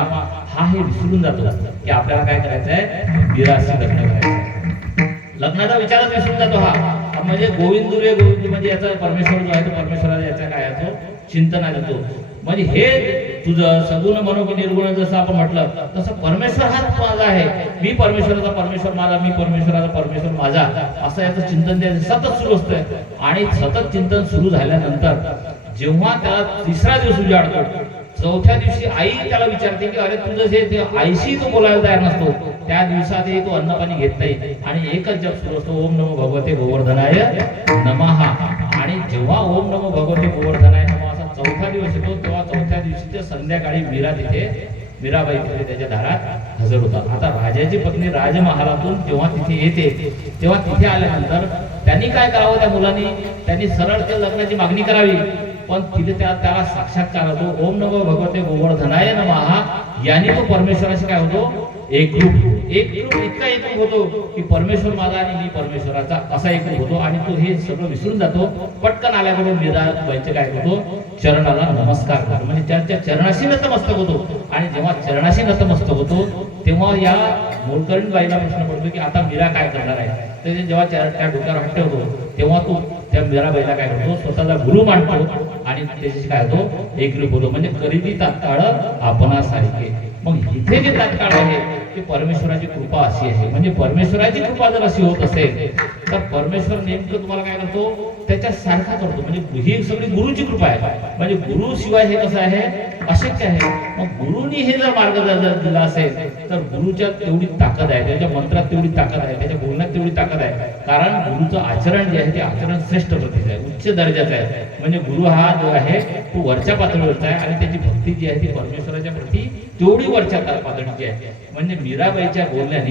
हा हे विसरून जातो की आपल्याला काय करायचं आहे, मीराशी लग्न करायचं आहे. लग्नाचा विचारच विसरून जातो हा. म्हणजे गोविंद रे गोविंद म्हणजे याचा परमेश्वर जो आहे तो परमेश्वराला याचा काय आहे तो चिंतन आहे तो. म्हणजे हे तुझं सगुण मनोगुण निर्गुण जसं आपण म्हटलं तसं परमेश्वर हाच माझा आहे, मी परमेश्वराचा परमेश्वर माझा, मी परमेश्वराचा परमेश्वर माझा, असं याचं चिंतन त्याचं सतत सुरू असतंय. आणि सतत चिंतन सुरू झाल्यानंतर जेव्हा त्याला 3रा दिवस उजाडतो, 4थ्या दिवशी आई त्याला विचारते की अरे तुझं जे आईशी तो बोलायला तयार नसतो, त्या दिवसातही तो अन्नपाणी घेत नाही आणि एकच जप सुरू असतो, ओम नमो भगवते गोवर्धनाय नमः. आणि जेव्हा ओम नमो भगवते गोवर्धनाय नमः असा 4था दिवस येतो तेव्हा 4थ्या दिवशीच्या संध्याकाळी मीराबाई तिथे त्याच्या दारात हजर होतात. आता राजाची पत्नी राजमहालातून जेव्हा तिथे येते तेव्हा तिथे आल्यानंतर त्यांनी काय करावं, त्या मुलांनी त्यांनी सरळ त्या लग्नाची मागणी करावी. पण तिथे त्याला साक्षात्कार होतो, ओम नमो भगवते गोवर्धनाय नमः याने तो परमेश्वराशी काय होतो, एकरूप इतका एकरूप होतो की परमेश्वर माझा आणि मी परमेश्वराचा असा एकरूप होतो. आणि तो हे सगळं विसरून जातो. पटकन आल्याबरोबर मीराबाईचे काय होतो, चरणाला नमस्कार करतो, म्हणजे त्यांच्या चरणाशी नतमस्तक होतो. आणि जेव्हा चरणाशी नतमस्तक होतो तेव्हा या मोलकरीण बाईला प्रश्न पडतो की आता मीरा काय करणार आहे. तर जेव्हा त्या डोक्यावर हट्ट होतो तेव्हा तो त्या मीराबाईला काय करतो, स्वतःचा गुरु मानतो आणि त्याची काय होतो, एकरूप होतो. म्हणजे करीती तात्काळ आपणासारखे. मग इथे जे तात्काळ आहे ते परमेश्वराची कृपा अशी आहे. म्हणजे परमेश्वराची कृपा जर अशी होत असेल तर परमेश्वर नेमकं तुम्हाला काय करतो, त्याच्या सारखा करतो. म्हणजे ही सगळी गुरुची कृपा आहे. म्हणजे गुरु शिवाय हे कसं आहे, अशक्य आहे. मग गुरुनी हे जर मार्गदर्शन दिला असेल तर गुरुच्या तेवढी ताकद आहे, त्याच्या मंत्रात तेवढी ताकद आहे, त्याच्या बोलण्यात तेवढी ताकद आहे. कारण गुरुचं आचरण जे आहे ते आचरण श्रेष्ठ प्रतीचं आहे, उच्च दर्जाचं आहे. म्हणजे गुरु हा जो आहे तो वरच्या पातळीवरचा आहे आणि त्याची भक्ती जी आहे ती परमेश्वराच्या प्रती तेवढी वरच्या पातळीची आहे. म्हणजे मीराबाईच्या बोलण्याने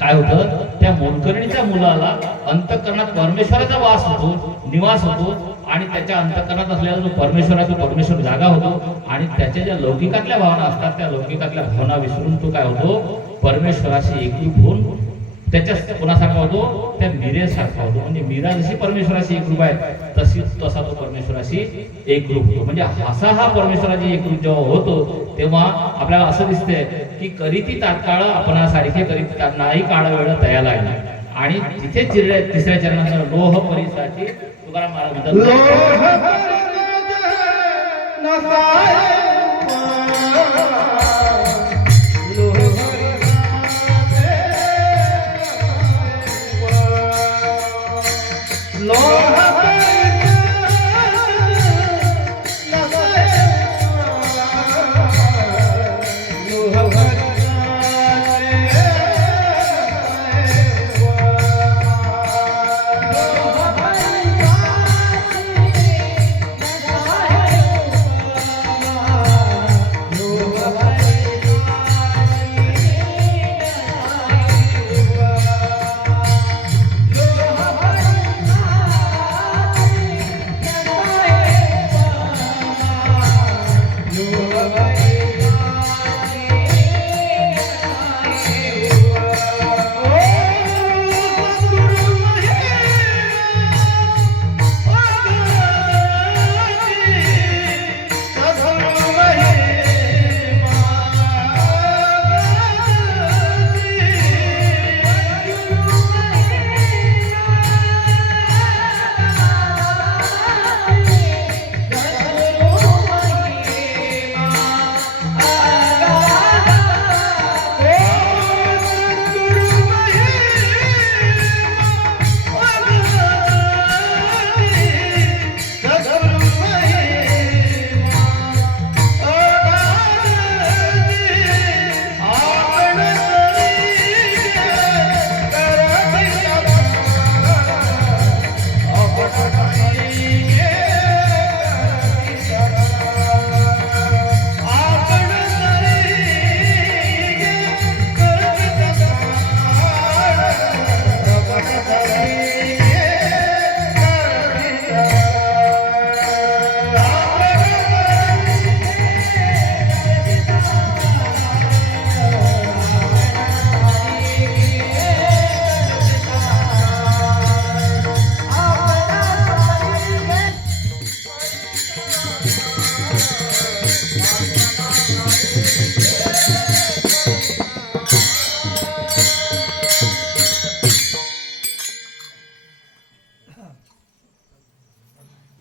काय होतं, त्या मोलकर्णीच्या मुलाला अंतःकरणात परमेश्वराचा वास होतो, निवास होतो आणि त्याच्या अंतःकरणात असलेला जो परमेश्वर आहे तो परमेश्वर जागा होतो आणि त्याच्या ज्या लौकिकातल्या भावना असतात त्या लौकिकातल्या भावना विसरून तो काय होतो परमेश्वराशी एकरूप होऊन त्याच्या कोणासारखा होतो त्या मीरेसारखा होतो. म्हणजे मीरा जशी परमेश्वराशी एकरूप आहे तसा तो परमेश्वराशी एकरूप होतो. म्हणजे असा हा परमेश्वराची एकरूप जेव्हा होतो तेव्हा आपल्याला असं दिसतंय की करीती तात्काळ आपणासारखे करीती नाही काळ वेळ तया लागला. आणि तिथे तिसऱ्या चरणाचा लोह परिसाची तुकाराम महाराज म्हणतात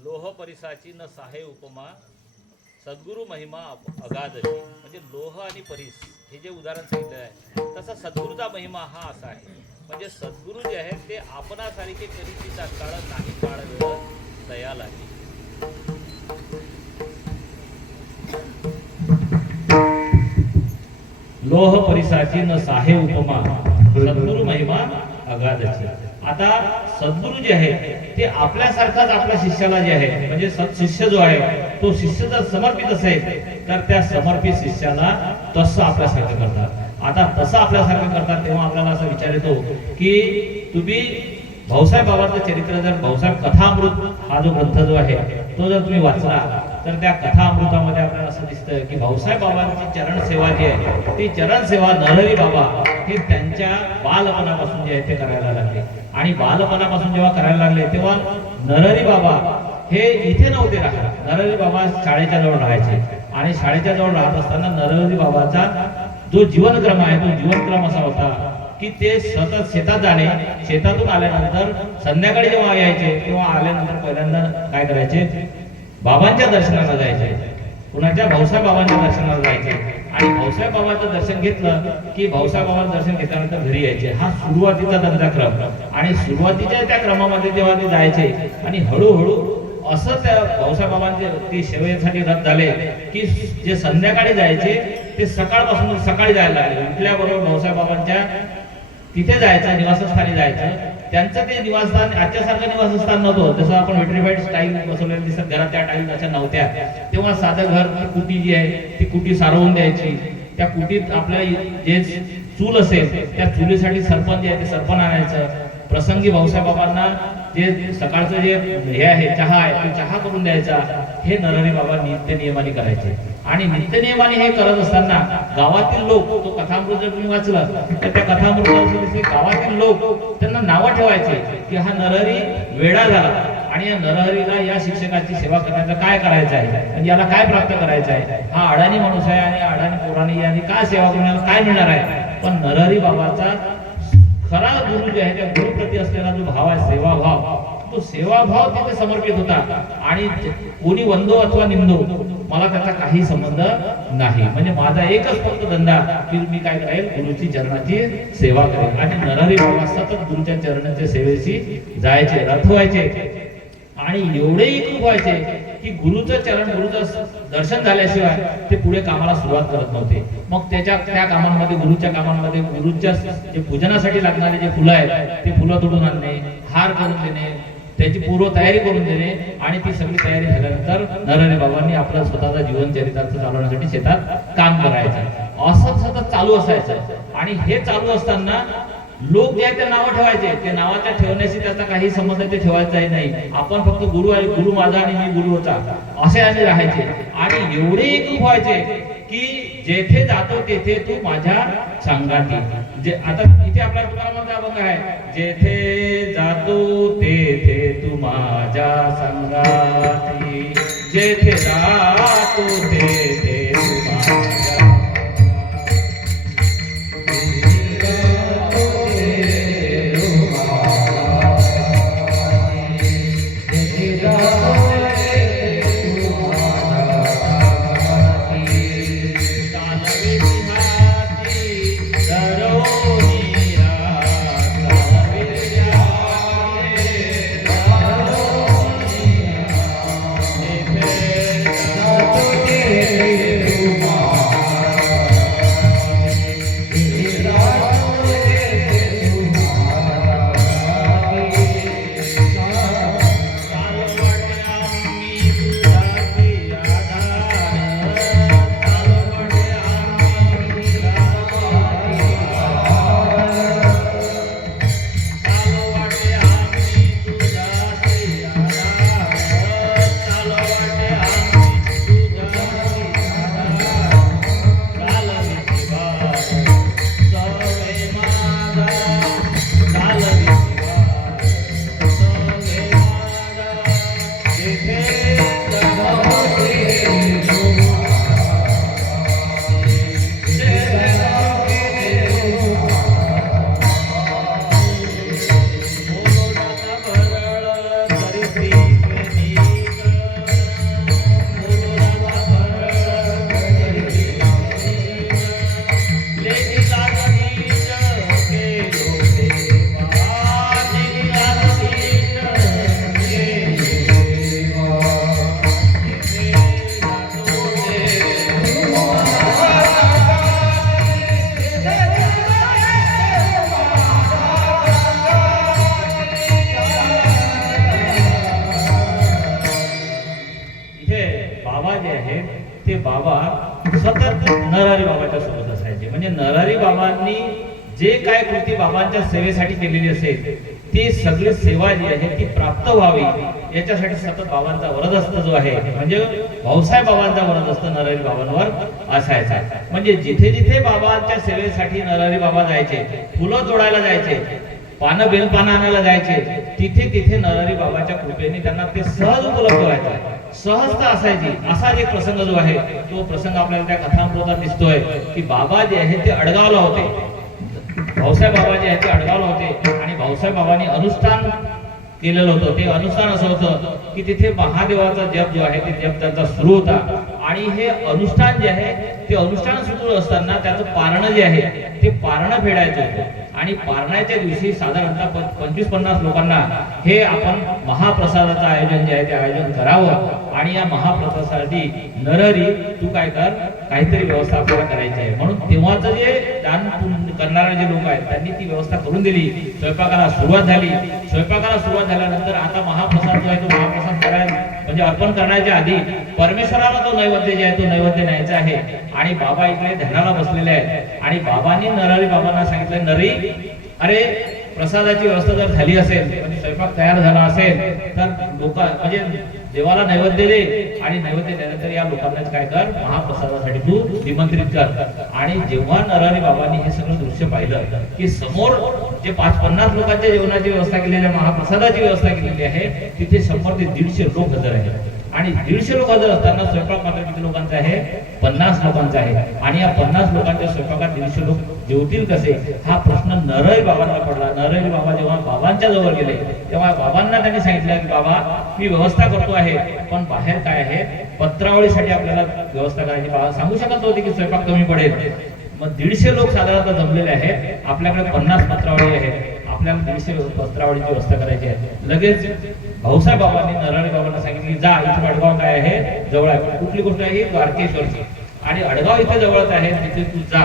लोह परिसाची न साहे उपमा सद्गुरु महिमा अगाधशी. म्हणजे लोह आणि परीस हे जे उदाहरण सांगितलं आहे तसा सद्गुरूचा महिमा हा असा आहे. म्हणजे सद्गुरू जे आहेत ते आपणासारखे करीची तात्काळ नाही काळ वेळ दया लागली. लोह परिसाची न साहे उपमा सद्गुरु महिमा अगाधची. आता सद्गुरू जे आहे ते आपल्यासारखाच आपल्या शिष्याला जे आहे म्हणजे सत्शिष्य जो आहे तो शिष्य जर समर्पित असेल तर त्या समर्पित शिष्याला तसं आपल्यासारखं करतात. आता तसं आपल्यासारखं करतात तेव्हा आपल्याला असा विचार येतो की तुम्ही भाऊसाहेब बाबांचं चरित्र जर भाऊसाहेब कथामृत हा जो ग्रंथ जो आहे तो जर तुम्ही वाचला तर त्या कथामृतामध्ये आपल्याला असं दिसतं की भाऊसाहेब बाबांची चरण सेवा जी आहे ती चरण सेवा नरहरी बाबा हे त्यांच्या बालपणापासून जे आहे ते करायला लागले. आणि बालपणापासून जेव्हा करायला लागले तेव्हा नरहरी बाबा हे इथे नव्हते राहत. नरहरी बाबा शाळेच्या जवळ राहायचे आणि शाळेच्या जवळ राहत असताना नरहरी बाबाचा जो जीवनक्रम आहे तो जीवनक्रम असा होता की ते सतत शेतात जाणे, शेतातून आल्यानंतर संध्याकाळी जेव्हा यायचे तेव्हा आल्यानंतर पहिल्यांदा काय करायचे बाबांच्या दर्शनाला जायचे. कुणाच्या भाऊसाहेब बाबांच्या दर्शनाला जायचे आणि भाऊसाहेब बाबांचं दर्शन घेतलं की भाऊसाहेब बाबांचं दर्शन घेतल्यानंतर घरी यायचे. हा सुरुवातीचा त्यांचा क्रम. आणि सुरुवातीच्या त्या क्रमामध्ये जेव्हा ते जायचे आणि हळूहळू असं त्या भाऊसाहेब बाबांचे ते सेवेसाठी रद्द झाले की जे संध्याकाळी जायचे ते सकाळपासून सकाळी जायला लागले. उठल्याबरोबर भाऊसाहेब बाबांच्या तिथे जायचं, निवासस्थानी जायचं. त्यांचं ते निवासस्थान आजच्यासारखं निवासस्थान नव्हतं. जसं आपण विट्रिफाईड स्टाईल बसवलेलं दिसत घरात त्या टाईल अशा नव्हत्या. तेव्हा साधं घर ती कुटी जी आहे ती कुटी सारवून द्यायची. त्या कुटीत आपल्याला जे चूल असेल त्या चुलीसाठी सरपण जे आहे ते सरपण आणायचं. प्रसंगी भाऊसाहेब बाबांना जे सकाळचं जे हे आहे चहा आहे तो चहा करून द्यायचा, हे नरहरी बाबा नित्य नियमाने करायचे. आणि नित्य नियमाने हे करत असताना गावातील लोक, तो कथामृत जर तुम्ही वाचलं तर त्या कथामृतामध्ये गावातील लोक त्यांना नावं ठेवायचे की हा नरहरी वेडा झाला आणि या नरहरीला या शिक्षकाची सेवा करण्याचं काय करायचं आहे आणि याला काय प्राप्त करायचं आहे, हा अडाणी माणूस आहे आणि अडाणी पोराने याने काय सेवा करून याला काय मिळणार आहे. पण नरहरी बाबाचा खरा गुरु जे आहे त्या गुरुप्रती असलेला जो भाव आहे, सेवाभाव, तो सेवाभाव तिथे समर्पित होता. आणि कोणी वंदो अथवा निंदो मला त्याचा काही संबंध नाही. म्हणजे माझा एकच फक्त धंदा की मी काय करेल, गुरुची चरणाची सेवा करेल. आणि नरहरी बाबा सतत गुरुच्या चरणाच्या सेवेशी जायचे, रथवायचे आणि एवढे एकरूप व्हायचे की गुरुचं चरण, गुरुचं दर्शन झाल्याशिवाय ते पुढे कामाला सुरुवात करत नव्हते. मग त्या कामांमध्ये, गुरुच्या कामांमध्ये, गुरुच्या जे पूजनासाठी लागणारे जे फुलं आहेत ते फुलं तोडून आणणे, हार करून देणे, त्याची पूर्व तयारी करून देणे. आणि ती सगळी तयारी झाल्यानंतर नरहरी बाबांनी आपला स्वतःचा जीवनचरित्राचं चालवण्यासाठी शेतात काम करायचं. असं सतत चालू असायचं. आणि हे चालू असताना लोक जे आहेत ते नावं ठेवायचे, ते नावाच्या ठेवण्याशी त्याचा काही संबंध ते ठेवायचाही नाही. आपण फक्त गुरु आहे, गुरु माझा आणि मी गुरु होता असे आम्ही राहायचे. आणि एवढे एकरूप व्हायचे की जेथे जातो तेथे तू माझ्या संगाती. जे आता इथे आपल्या तुकारामांचा अभंग आहे, जेथे जातो तेथे तू माझ्या संगाती, जेथे जातो तेथे तू माझ्या सतत नरहरी बाबाच्या सोबत असायचे. म्हणजे नरहरी बाबांनी जे काय कृती बाबांच्या सेवेसाठी केलेली असेल ती सगळी सेवा जी आहे ती प्राप्त व्हावी याच्यासाठी सतत बाबांचा वरदहस्त जो आहे, म्हणजे भाऊसाहेब बाबांचा वरदहस्त नरहरी बाबांवर असायचा. म्हणजे जिथे जिथे बाबांच्या सेवेसाठी नरहरी बाबा जायचे, फुलं तोडायला जायचे, पानं बेलपानं आणायला जायचे, तिथे तिथे नरहरी बाबाच्या कृपेने त्यांना ते सहज उपलब्ध व्हायचं, सहजता असायची. असा एक प्रसंग जो आहे तो प्रसंग आपल्याला त्या कथामृतात दिसतोय की बाबा जे आहे ते अडगावला होते, भाऊसाहेब बाबा जे आहे ते अडगावला होते आणि भाऊसाहेब बाबांनी अनुष्ठान केलेलं होतं. ते अनुष्ठान असं होतं की तिथे महादेवाचा जप जो आहे ते जप त्यांचा सुरू होता आणि हे अनुष्ठान जे आहे ते अनुष्ठान सुरू असताना त्याचं पारणं जे आहे ते पारणं फेडायचं होतं. आणि पारण्याच्या दिवशी साधारणतः 25-50 लोकांना हे आपण महाप्रसादाचं आयोजन जे आहे ते आयोजन करावं आणि या महाप्रसादासाठी नरहरी तू काय कर, काहीतरी व्यवस्था आपल्याला करायची आहे. म्हणून तेव्हाचं जे दान करणारे जे लोक आहेत त्यांनी ती व्यवस्था करून दिली. स्वयंपाकाला सुरुवात झाली. स्वयंपाकाला सुरुवात झाल्यानंतर आता महाप्रसाद जो आहे तो महाप्रसाद करायला म्हणजे अर्पण करण्याच्या आधी परमेश्वराला तो नैवेद्य जे आहे तो नैवेद्य न्यायचा आहे. आणि बाबा इकडे ध्यानाला बसलेले आहेत आणि बाबांनी नरहरी बाबांना सांगितलं, नरी अरे प्रसादाची व्यवस्था जर झाली असेल म्हणजे स्वयंपाक तयार झाला असेल तर लोक म्हणजे देवाला नैवेद्य दे आणि नैवेद्य दिल्यानंतर या लोकांना काय कर, महाप्रसादासाठी तू निमंत्रित कर. आणि जेव्हा नरहरी बाबांनी हे सगळं दृश्य पाहिलं की समोर जे 550 लोकांच्या जेवणाची व्यवस्था केलेली आहे, महाप्रसादाची व्यवस्था केलेली आहे, तिथे 100 ते 150 लोक हजर आहेत. आणि 150 लोक हजर असताना स्वयंपाक मात्र किती लोकांचा आहे, 50 लोकांचा आहे. आणि या 50 लोकांच्या स्वयंपाकात 150 लोक जेवतील कसे, हा प्रश्न नरहरी बाबांना पडला. नरहरी बाबा जेव्हा बाबांच्या जवळ गेले तेव्हा बाबांना त्यांनी सांगितलं की बाबा मी व्यवस्था करतो आहे, पण बाहेर काय आहे, पत्रावळीसाठी आपल्याला व्यवस्था करायची. बाबा सांगू शकत होते की स्वयंपाक कमी पडेल. मग 150 लोक साधारणतः जमलेले आहेत, आपल्याकडे 50 पत्रावळी आहेत, आपल्याला 150 पत्रावळीची व्यवस्था करायची आहे. लगेच भाऊसाहेब बाबांनी नरहरी बाबांना सांगितलं की जा, इथे अडगाव काय आहे, जवळ आहे. कुठली गोष्ट आहे, द्वारकेश्वरची. आणि अडगाव इथे जवळच आहे, तिथे तू जा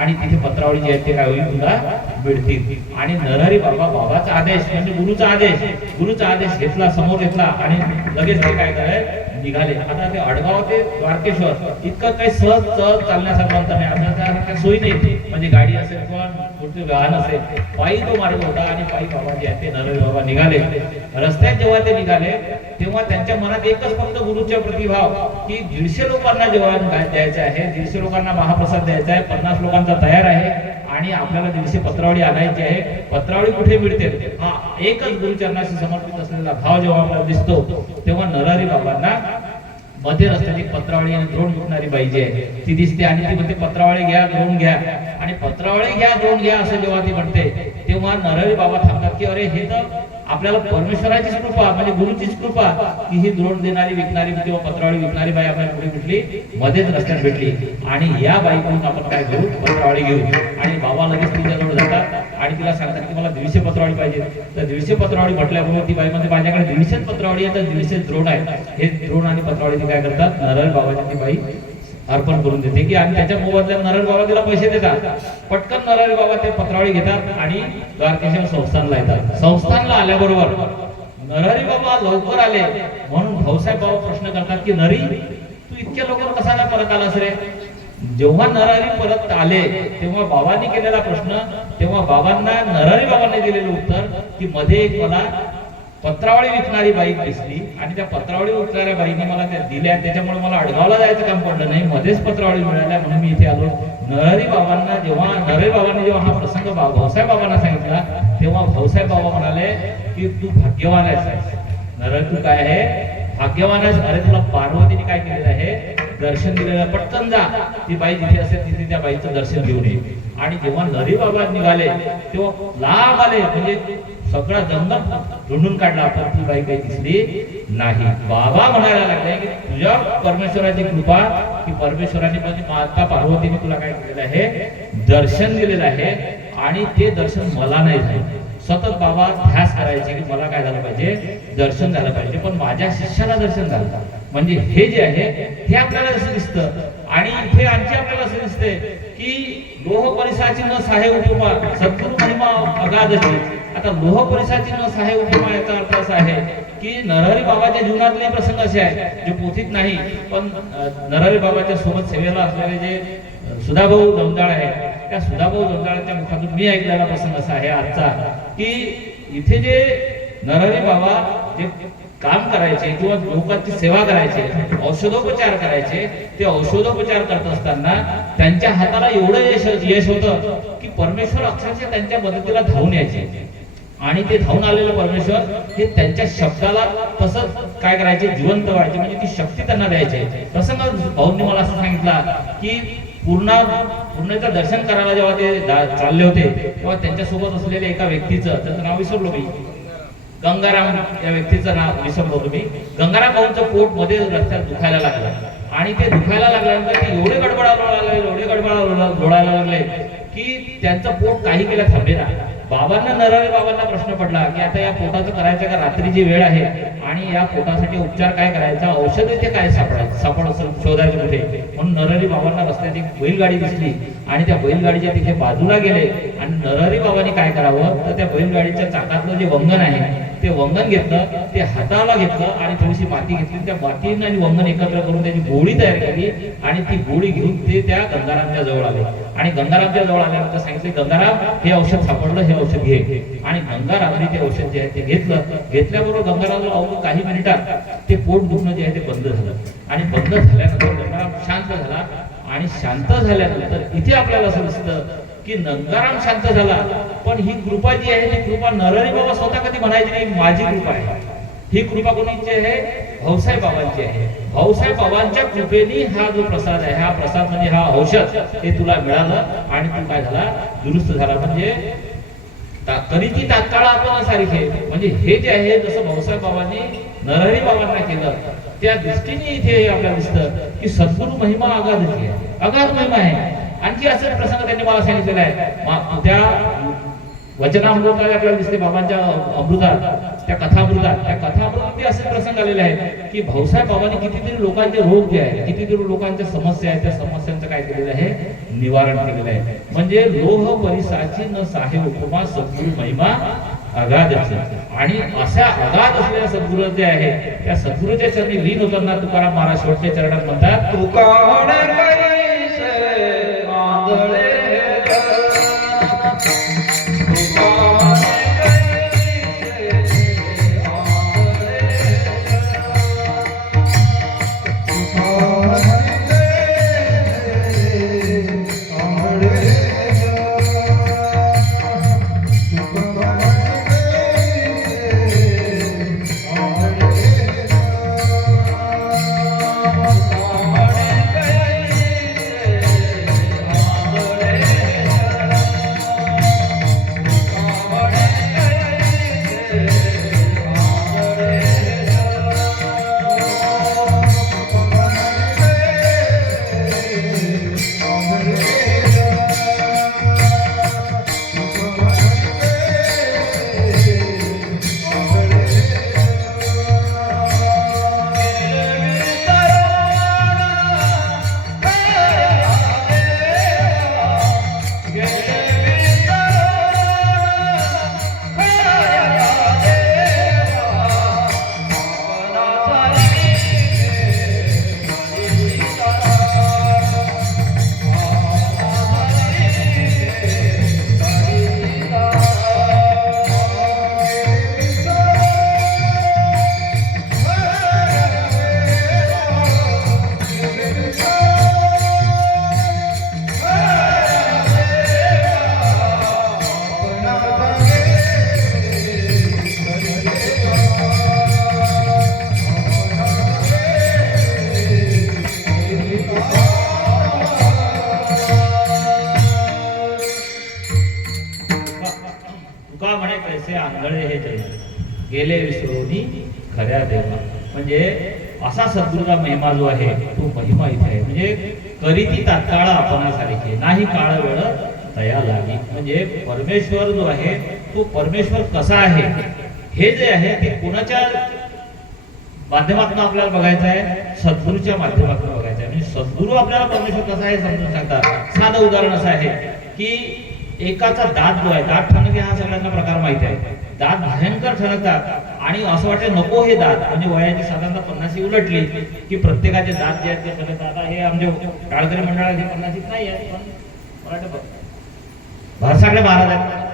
आणि तिथे पत्रावळी जी आहे ते काय होईल, तुला मिळतील. आणि नरहरी बाबाचा आदेश म्हणजे गुरुचा आदेश घेतला, समोर घेतला आणि लगेच ते काय करायचं, निघाले. आता ते अडगाव ते द्वारकेश्वर इतकं काही सहज चालण्यासारखं अंतर नाही, आपल्याला काही सोयी नाही. म्हणजे गाडी असेल किंवा कुठले वाहन असेल, पायी तो मार्ग होता. आणि पायी बाबा जे आहे ते नरहरी बाबा निघाले. रस्त्यात जेव्हा ते निघाले तेव्हा त्यांच्या मनात एकच फक्त गुरुच्या प्रतिभाव की 150 लोकांना जेवण द्यायचं आहे, 150 लोकांना महाप्रसाद द्यायचा आहे, 50 लोकांचा तयार आहे आणि आपल्याला 150 पत्रावळी आणायची आहे. पत्रावळी कुठे मिळते, हा एकच गुरुचरणाशी समर्पित असलेला भाव जेव्हा आपल्याला दिसतो तेव्हा नरहरी बाबांना मध्ये रस्त्यात एक पत्रावळी आणि द्रोण विकणारी बाई जी आहे ती दिसते आणि ती म्हणते पत्रावळी घ्या, द्रोण घ्या. आणि पत्रावळी घ्या, द्रोण घ्या असं जेव्हा ती म्हणते तेव्हा नरहरी बाबा थांबतात की अरे हे तर आपल्याला परमेश्वराचीच कृपा म्हणजे गुरुचीच कृपा की ही द्रोण देणारी विकणारी किंवा पत्रावळी विकणारी बाई आपल्याला पुढे भेटली, मध्येच रस्त्यात भेटली. आणि या बाईकडून आपण काय करू, पत्रावळी घेऊ. आणि बाबा लगेच तिच्याजवळ जातात आणि तिला सांगतात की मला 150 पत्रावळी पाहिजे. तर 150 पत्रावळी म्हटल्याबरोबर ती बाई म्हणते माझ्याकडे 150 पत्रावळी आहे, तर 150 द्रोण आहे. हे द्रोण आणि पत्रावळी काय करतात, नरहरी बाबाच्या ती बाई अर्पण करून देते की आणि त्याच्या मोबदल्यात नरहरी बाबा तिला पैसे देतात. पटकन नरहरी बाबा ते पत्रावळी घेतात आणि द्वारकेश्वर संस्थानला येतात. संस्थानला आल्याबरोबर नरहरी बाबा लवकर आले म्हणून भाऊसाहेब बाबा प्रश्न करतात की नरी तू इतक्या लवकर कसा काय परत आलास रे. जेव्हा नरहरी परत आले तेव्हा बाबांनी केलेला प्रश्न, तेव्हा बाबांना नरहरी बाबांनी दिलेलं उत्तर की मध्ये एक मला पत्रावळी विकणारी बाई दिसली आणि त्या पत्रावळी विकणाऱ्या बाईने मला त्या दिल्या, त्याच्यामुळे मला अडगावला जायचं काम पडलं नाही, मध्येच पत्रावळी मिळाल्या म्हणून मी इथे आलो. नरहरी बाबांनी जेव्हा हा प्रसंग भाऊसाहेब बाबांना सांगितला तेव्हा भाऊसाहेब बाबा म्हणाले की तू भाग्यवान आहेस. नरहरी तू काय आहे, भाग्यवान आहेस. अरे तुला पार्वतीने काय केलेलं आहे, दर्शन दिलेलं. पटकन जा, ती बाई जिथे असेल तिथे त्या बाईचं दर्शन घेऊन ये. आणि जेव्हा नरहरी बाबा निघाले तेव्हा लांब आले म्हणजे सगळा जंगल ढूंढून काढला, पण ती बाई काही दिसली नाही. बाबा म्हणायला लागले की तुझ्या परमेश्वराची कृपा की परमेश्वराने म्हणजे माता पार्वतीने तुला काय केलेलं आहे, दर्शन दिलेलं आहे. आणि ते दर्शन मला नाही झालं. सतत बाबा ध्यास करायचे की मला काय झालं पाहिजे, दर्शन झालं पाहिजे, पण माझ्या शिष्याला दर्शन झालं. म्हणजे हे जे आहे हे आपल्याला असं दिसतं. आणि इथे आणखी आपल्याला असं दिसतंय की लोह परिसाची न सहाय उपमा सद्गुरु महिमा अगाधची. आता लोह परिसाची न सहाय उपमा याचा अर्थ असा आहे की नरहरी बाबाच्या जीवनातले प्रसंग असे आहेत जे पोथीत नाही, पण नरहरी बाबाच्या सोबत सेवेला असलेले जे सुधाभाऊ जोंजाळ आहे त्या सुधाभाऊ जोंजाळाच्या मुखातून मी ऐकलेला प्रसंग असा आहे आजचा की इथे जे नरहरी बाबा जे काम करायचे किंवा लोकांची सेवा करायचे, औषधोपचार करायचे, ते औषधोपचार करत असताना त्यांच्या हाताला एवढं यश होतं की परमेश्वर अक्षरशः त्यांच्या मदतीला धावून यायचे. आणि ते धावून आलेलं परमेश्वर हे त्यांच्या शब्दाला तसंच काय करायचे, जिवंत व्हायचे, म्हणजे ती शक्ती त्यांना द्यायची. प्रसंग भाऊंनी मला असं सांगितला की पूर्णेचं दर्शन करायला जेव्हा ते चालले होते तेव्हा त्यांच्यासोबत असलेल्या एका व्यक्तीचं, त्याचं नाव विसरलो मी, गंगाराम या व्यक्तीचं नाव विसरलो तुम्ही. गंगाराम भाऊंचं पोट मध्ये रस्त्यात दुखायला लागलं आणि ते दुखायला लागल्यानंतर ते एवढे लोळायला लागले की त्यांचं पोट काही केलं थांबेना. बाबांना नरहरी बाबांना प्रश्न पडला की आता या पोटाचं करायचं का, रात्रीची वेळ आहे आणि या पोटासाठी उपचार काय करायचा, औषध इथे काय सापडायचं शोधायचं कुठे. म्हणून नरहरी बाबांना रस्त्यात एक बैलगाडी दिसली आणि त्या बैलगाडीच्या तिथे बाजूला गेले आणि नरहरी बाबांनी काय करावं तर त्या बैलगाडीच्या चाकातलं जे वंगण आहे ते वंगण घेतलं, ते हाताला घेतलं आणि थोडीशी माती घेतली, त्या मातीने आणि वंगण एकत्र करून त्याची गोळी तयार केली आणि ती गोळी घेऊन ते त्या गंगारामच्या जवळ आले आणि गंगारामच्या जवळ आल्यानंतर सांगितले, गंगाराम हे औषध सापडलं, हे औषध घे. आणि गंगारामने ते औषध जे आहे ते घेतल्याबरोबर गंगारामला अवघं काही मिनिटात ते पोट दुखणं जे आहे ते बंद झालं आणि बंद झाल्यानंतर गंगाराम शांत झाला आणि शांत झाल्यानंतर इथे आपल्याला असं दिसतं की गंगाराम शांत झाला, पण ही कृपा जी आहे ती कृपा नरहरी बाबा स्वतः कधी म्हणायची नाही माझी कृपा आहे. ही कृपा कोणाची आहे? भाऊसाहेब बाबांची आहे. भाऊसाहेब बाबांच्या कृपेने हा जो प्रसाद आहे, हा प्रसाद म्हणजे हा औषध हे तुला मिळालं आणि तू काय झाला? दुरुस्त झाला. म्हणजे तरी ती तात्काळ आपण सारखे म्हणजे हे जे आहे जसं भाऊसाहेब बाबांनी नरहरी बाबांना केलं त्या दृष्टीने इथे आपल्याला दिसतं की सद्गुरु महिमा अगाधची आहे, अगाध महिमा आहे. आणखी असे प्रसंग त्यांनी मला सांगितलेला आहे त्या वचनामृतात आपल्याला दिसते बाबांच्या अमृतात, त्या कथामृतात असे प्रसंग आलेले आहेत की भाऊसाहेब बाबांनी कितीतरी लोकांचे रोग जे आहेत, कितीतरी लोकांच्या समस्या आहेत, त्या समस्यांचं काय केलेलं आहे? निवारण केलेलं आहे. म्हणजे लोह परिसाची न साहे उपमा सद्गुरु महिमा अगाधच. आणि अशा अगाध असलेल्या सद्गुरु जे आहे त्या सद्गुरूच्या चरणी लीन होताना तुकाराम महाराज शेवटच्या चरणात म्हणतात, तुका म्हणे कैसे आंधळे हे जग गेले विसरोनी खऱ्या देवा. म्हणजे असा सद्गुरूचा महिमा जो आहे तो महिमा इथे आहे. म्हणजे करीती तात्काळ आपणासारखे नाही काळ वेळ तया लागी. म्हणजे परमेश्वर जो आहे तो परमेश्वर कसा आहे हे जे आहे ते कोणाच्या माध्यमातून आपल्याला बघायचं आहे? सद्गुरूच्या माध्यमातून बघायचं आहे. म्हणजे सद्गुरू आपल्याला परमेश्वर कसा आहे समजून सांगतात. साधं उदाहरण असं आहे की एकाचा दात जो आहे, दात ठणक हा सगळ्यांना प्रकार माहिती आहे. दात भयंकर ठणकतात आणि असं वाटतं नको हे दात. म्हणजे वयाची साधारणतः 50 उलटली की प्रत्येकाचे दात जे आहेत ते ठणकतात. आता हे आमचे टाळकरी मंडळात हे 50 नाही आहे, पण मराठा भरसाकडे महाराज आहेत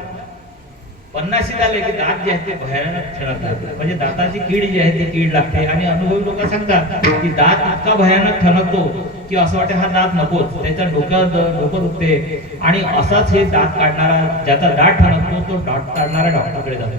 50 झाले की दात जे आहेत ते भयानक ठणकतात. म्हणजे दाताची कीड जी आहे ती कीड लागते आणि अनुभवी लोक सांगतात की दात इतका भयानक ठणकतो की असं वाटतं हा दात नकोच, त्याच्या डोकं दुखते. आणि असाच हे दात काढणारा ज्याचा दात ठणकतो तो दात काढणाऱ्या डॉक्टरकडे जातो,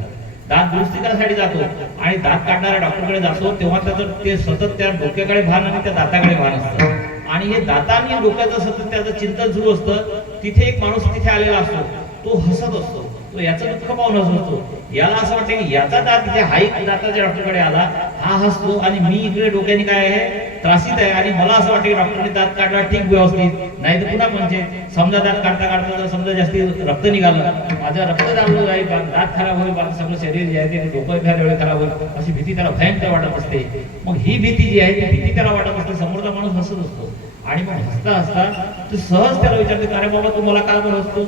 दात दुरुस्ती करण्यासाठी जातो आणि दात काढणाऱ्या डॉक्टरकडे जातो तेव्हा त्याचं ते सतत त्या डोक्याकडे भान आणि त्या दाताकडे भान असतं. आणि हे दातांनी डोक्याचं सतत त्याचं चिंतन सुरू असतं. तिथे एक माणूस तिथे आलेला असतो, तो हसत असतो, तो याचं दुःख पाहून हसतो. याला असं वाटतं की याचा दात तिथे हाई दाताच्या डॉक्टरकडे आला, हा हसतो आणि मी इकडे डोक्याने काय आहे त्रासित आहे आणि मला असं वाटतं की डॉक्टरने दात काढला ठीक व्यवस्थित, नाही तर पुन्हा म्हणजे समजा दात काढता काढता जर समजा जास्ती रक्त निघालं, माझं रक्त दाबलं जाईल, दात खराब होईल, माझं सगळं शरीर जे आहे ते डोकं एखाद्या वेळी खराब होईल अशी भीती त्याला भयंकर वाटत असते. मग ही भीती जी आहे ती भीती त्याला वाटत असते. समोरचा माणूस हसत असतो आणि मग हसता हसता तू सहज त्याला विचारते, अरे बाबा तू मला का बरं हसतो?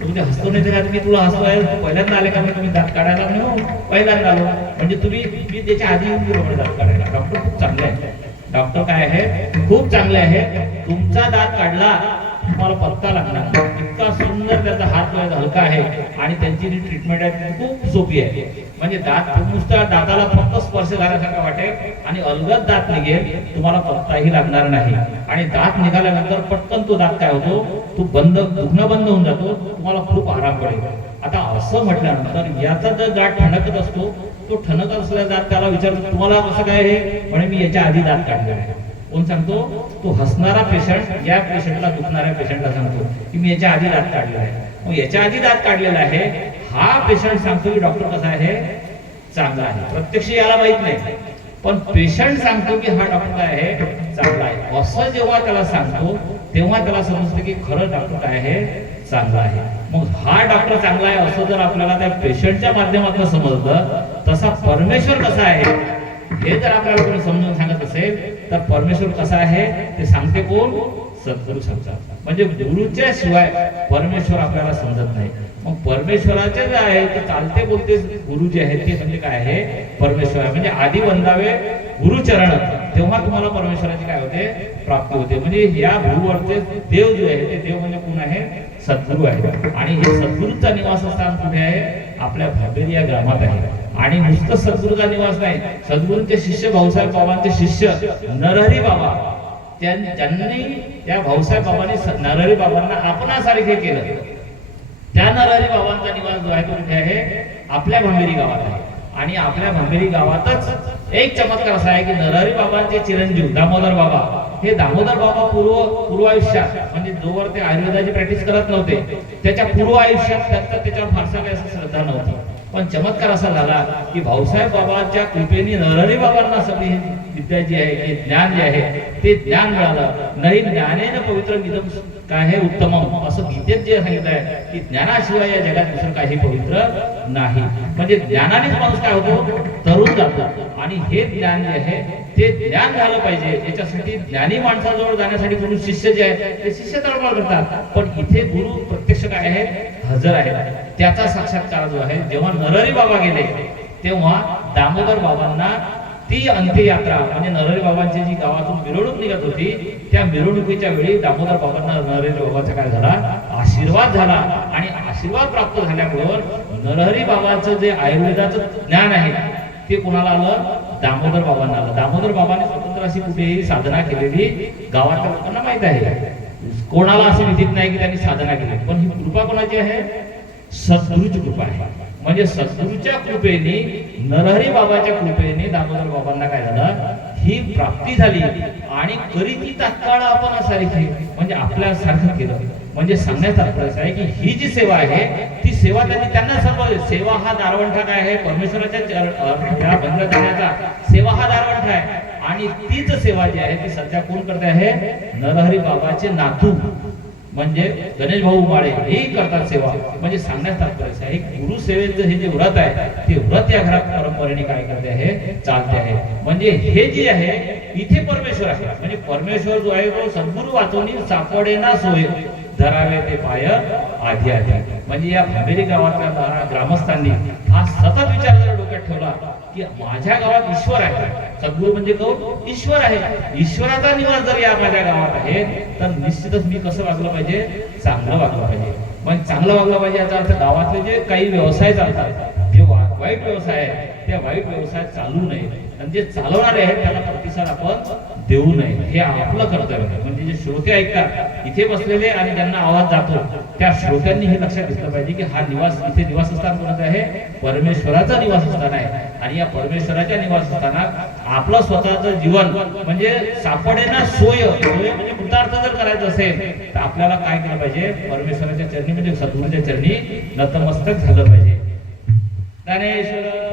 तुम्ही हसतो नाही तर मी तुला हसवाय पहिल्यांदा आले का तुम्ही दात काढायला म्हणे हो पहिल्यांदा आलो म्हणजे तुम्ही मी त्याच्या आधी येऊन गेलो म्हणे दात काढायला. डॉक्टर खूप चांगले आहे, डॉक्टर काय आहे खूप चांगले आहे. तुमचा दात काढला तुम्हाला पत्ता लागणार, इतका सुंदर त्याचा हात हलका आहे आणि त्यांची जी ट्रीटमेंट आहे ती खूप सोपी आहे. म्हणजे दात नुसत्या दाताला फक्त स्पर्श झाल्यासारखं वाटेल आणि अलगद दात निघेल, तुम्हाला पत्ताही लागणार नाही. आणि दात निघाल्यानंतर पटकन तो दात काय होतो तो दुखणं बंद होऊन जातो, तुम्हाला खूप आराम पडेल. आता असं म्हटल्यानंतर याचा जर दात ठणकत असतो, तो ठणकत असलेला दात त्याला विचारतो तुम्हाला कसं काय आहे म्हणे मी याच्या आधी दात काढले आहे. कोण सांगतो? तो हसणारा पेशंट या पेशंटला दुखणाऱ्या पेशंटला सांगतो की मी याच्या आधी दात काढलेला आहे. मग याच्या आधी दात काढलेला आहे हा पेशंट सांगतो की डॉक्टर कसा आहे चांगला आहे. प्रत्यक्ष याला माहित नाही पण पेशंट सांगतो की हा डॉक्टर काय आहे चांगला आहे. असं जेव्हा त्याला सांगतो तेव्हा त्याला समजतं की खरं डॉक्टर काय आहे चांगला आहे. मग हा डॉक्टर चांगला आहे असं जर आपल्याला त्या पेशंटच्या माध्यमातून समजलं, तसा परमेश्वर कसा आहे हे जर आपल्याला कोणी समजून सांगत असेल तर परमेश्वर कसा आहे ते सांगते कोण? सद्गुरू सांगतात. म्हणजे गुरुच्या शिवाय परमेश्वर आपल्याला समजत नाही. मग परमेश्वराचे जे आहे ते चालते बोलते गुरु जे आहेत ते म्हणजे काय आहे परमेश्वर आहे. म्हणजे आधी वंदावे गुरुचरण, तेव्हा तुम्हाला परमेश्वराची काय होते प्राप्ती होते. म्हणजे या भूवरचे देव जे आहे ते देव म्हणजे कोण आहे? सद्गुरू आहे. आणि हे सद्गुरूचा निवासस्थान कुठे आहे? आपल्या भाबेरी या ग्रामात आहे. आणि नुसतं सद्गुरूचा निवास नाही, सद्गुरूंचे शिष्य भाऊसाहेब बाबांचे शिष्य नरहरी बाबा ज्यांनी त्या भाऊसाहेब बाबांनी नरहरी बाबांना आपणासारखे केलं, त्या नरहरी बाबांचा निवास जो आहे तो कुठे आहे? आपल्या भांबेरी गावात आहे. आणि आपल्या भांबेरी गावातच एक चमत्कार असा आहे की नरहरी बाबांचे चिरंजीव दामोदर बाबा, हे दामोदर बाबा पूर्व आयुष्यात म्हणजे जोवर ते आयुर्वेदाची प्रॅक्टिस करत नव्हते त्याच्या पूर्व आयुष्यात त्याच्यावर फारसा काही असं श्रद्धा नव्हती. पण चमत्कार असा झाला की भाऊसाहेब बाबांच्या कृपेने नरहरी बाबांना सगळी विद्या जी आहे हे ज्ञान जे आहे ते ज्ञान मिळालं. नाही ज्ञानेन पवित्र निदम काय आहे उत्तमम, असं गीतेत जे सांगितलं आहे की ज्ञानाशिवाय या जगात दुसरं काही पवित्र नाही. म्हणजे ज्ञानानेच माणूस काय होतो तरुण जातो. आणि हे ज्ञान जे आहे ते ज्ञान झालं पाहिजे. याच्यासाठी ज्ञानी माणसाजवळ जाण्यासाठी गुरु शिष्य जे आहे ते शिष्य तळमळ करतात. पण इथे गुरु प्रत्यक्ष काय आहे हजर आहे. त्याचा साक्षात्कार जो आहे जेव्हा नरहरी बाबा गेले तेव्हा दामोदर बाबांना ती अंत्ययात्रा म्हणजे नरहरी बाबांची जी गावातून मिरवणूक निघत होती त्या मिरवणुकीच्या वेळी दामोदर बाबांना नरहरी बाबाचा काय झाला आशीर्वाद झाला. आणि आशीर्वाद प्राप्त झाल्यामुळं नरहरी बाबांचं जे आयुर्वेदाचं ज्ञान आहे ते कोणाला आलं? दामोदर बाबांना आलं. दामोदर बाबांनी स्वतंत्र अशी कुठेही साधना केलेली गावातल्या लोकांना माहित आहे. कोणाला असं विदित नाही की त्यांनी साधना केली. पण ही कृपा कोणाची आहे? सद्गुरूची कृपा आहे. म्हणजे सद्गुरूच्या कृपेने नरहरी बाबाच्या कृपेने दामोदर बाबांना काय झालं ही प्राप्ती झाली. आणि करी ती तात्काळ आपण सारखी म्हणजे आपल्या सारखं केलं. म्हणजे सांगण्याचा अर्थ असा आहे की ही जी सेवा आहे ती सेवा त्यांना सर्व सेवा हा दारवंठा काय आहे परमेश्वराच्या बंद जाण्याचा सेवा हा दारवंठा आहे. आणि तीच सेवा जी आहे ती सध्या कोण करते आहे? नरहरी बाबाचे नातू म्हणजे गणेश भाऊ उमाळे हे करतात सेवा. म्हणजे सांगण्यास तात्पर्य आहे गुरु सेवेचं हे जे व्रत आहे ते व्रत या घरात परंपरेने काय करते आहे चालते आहे. म्हणजे हे जे आहे इथे परमेश्वर आहे. म्हणजे परमेश्वर जो आहे तो सद्गुरू वाचवणी सापडेना सोय धरावे ते पाय आधी आधी. म्हणजे या भाबेरी गावातल्या ग्रामस्थांनी हा सतत विचार जर डोक्यात ठेवला की माझ्या गावात ईश्वर आहे. सद्गुरू म्हणजे कोण? ईश्वर आहे. ईश्वराचा निवास जर या माझ्या गावात आहे तर निश्चितच मी कसं वागलं पाहिजे? चांगलं वागलं पाहिजे. मग चांगलं वागलं पाहिजे याचा अर्थ गावातले जे काही व्यवसाय चालतात जे वाईट व्यवसाय आहे त्या वाईट व्यवसाय चालू नये आणि जे चालवणारे आहेत त्यांना प्रतिसाद आपण देऊ नये हे आपलं कर्तव्य आहे. म्हणजे जे श्रोते ऐकतात इथे बसलेले आणि ज्यांना आवाज जातो त्या श्रोत्यांनी हे लक्षात घेतलं पाहिजे की हा इथे निवासस्थान कोणाचं आहे? परमेश्वराचं निवासस्थान आहे. आणि या परमेश्वराच्या निवासस्थानात आपलं स्वतःचं जीवन म्हणजे सापडेना सोय म्हणजे कृतार्थ जर करायचं असेल तर आपल्याला काय केलं पाहिजे? परमेश्वराच्या चरणी म्हणजे सद्गुरूच्या चरणी नतमस्तक झालं पाहिजे. ज्ञानेश्वर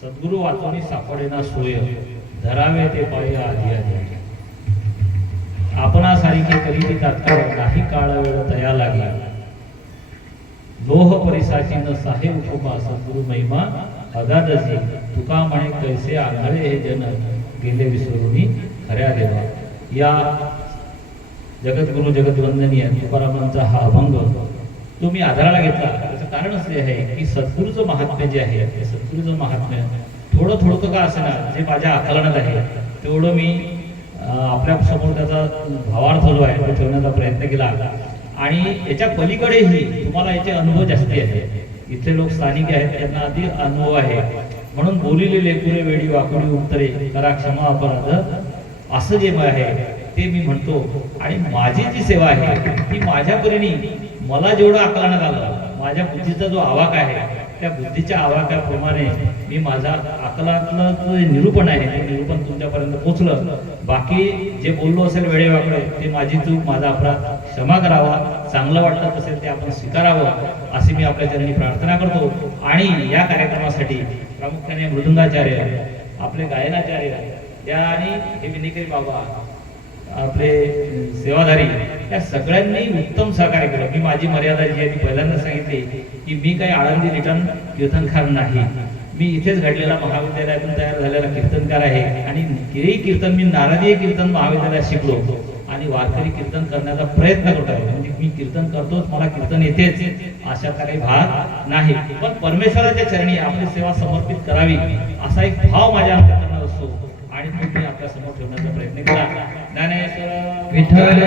सद्गुरु वाचून सापडेना सोय, धरावे ते पाय आधी आधी. आपणासारिखे करीती तात्काळ, नाही काळ वेळ तया लागे. लोह परिसाची न साहे उपमा, सद्गुरु महिमा अगाधजी. तुका म्हणे कैसे आंधळे हे जन, गेले विसरूनी खऱ्या देवा. या जगद्गुरु जगद्वंदनीय तुकारामांचा हा अभंग तो मी आधाराला घेतला. त्याचं कारण असे आहे की सद्गुरूचं महात्म्य जे आहे, ते सद्गुरूचं महात्म्य थोडं थोडं का असेना, जे माझ्या आकलनात आहे तेवढं मी आपल्या समोर त्याचा भावार्थ जो आहे तो ठेवण्याचा प्रयत्न केला. आणि याच्या पलीकडेही तुम्हाला याचे अनुभव जास्ती आहे. इथले लोक स्थानिक आहेत, त्यांना आधी अनुभव आहे. म्हणून बोलिले लेकुरे वेळी वाकुडी उत्तरे, करा क्षमा अपराध, असं जे आहे ते मी म्हणतो. आणि माझी जी सेवा आहे ती माझ्या परीने मला जेवढं आकलनात आलं, माझ्या बुद्धीचा जो आवाक आहे त्या बुद्धीच्या आवाक्याप्रमाणे मी माझा आकलनातलं जे निरूपण आहे ते निरूपण तुमच्यापर्यंत पोचलं. बाकी जे बोललो असेल वेळेवाकडे ते माझी चूक, माझा अपराध क्षमा करावा. चांगलं वाटत असेल ते आपण स्वीकारावं अशी मी आपल्या चरणी प्रार्थना करतो. आणि या कार्यक्रमासाठी प्रामुख्याने मृदुंगाचार्य, आपले गायनाचार्य त्या आणि हे विनिकरी बाबा, आपले सेवाधारी, या सगळ्यांनी उत्तम सहकार्य केलं. मी माझी मर्यादा जी आहे ती पहिल्यांदा सांगितली की मी काही आळंदी रिटर्न कीर्तनकार नाही. मी इथेच घडलेला महाविद्यालयातून तयार झालेला कीर्तनकार आहे. आणि किती कीर्तन मी नारदीय कीर्तन महाविद्यालयात शिकलो आणि वारकरी कीर्तन करण्याचा प्रयत्न करतो आहे. म्हणजे मी कीर्तन करतोच, मला कीर्तन येतेच अशातला काही भाग नाही. पण परमेश्वराच्या चरणी आपली सेवा समर्पित करावी असा एक भाव माझ्या अंतःकरणात असतो आणि तो मी आपल्या समोर ठेवण्याचा प्रयत्न केला. ज्ञानेश्वर विठ्ठल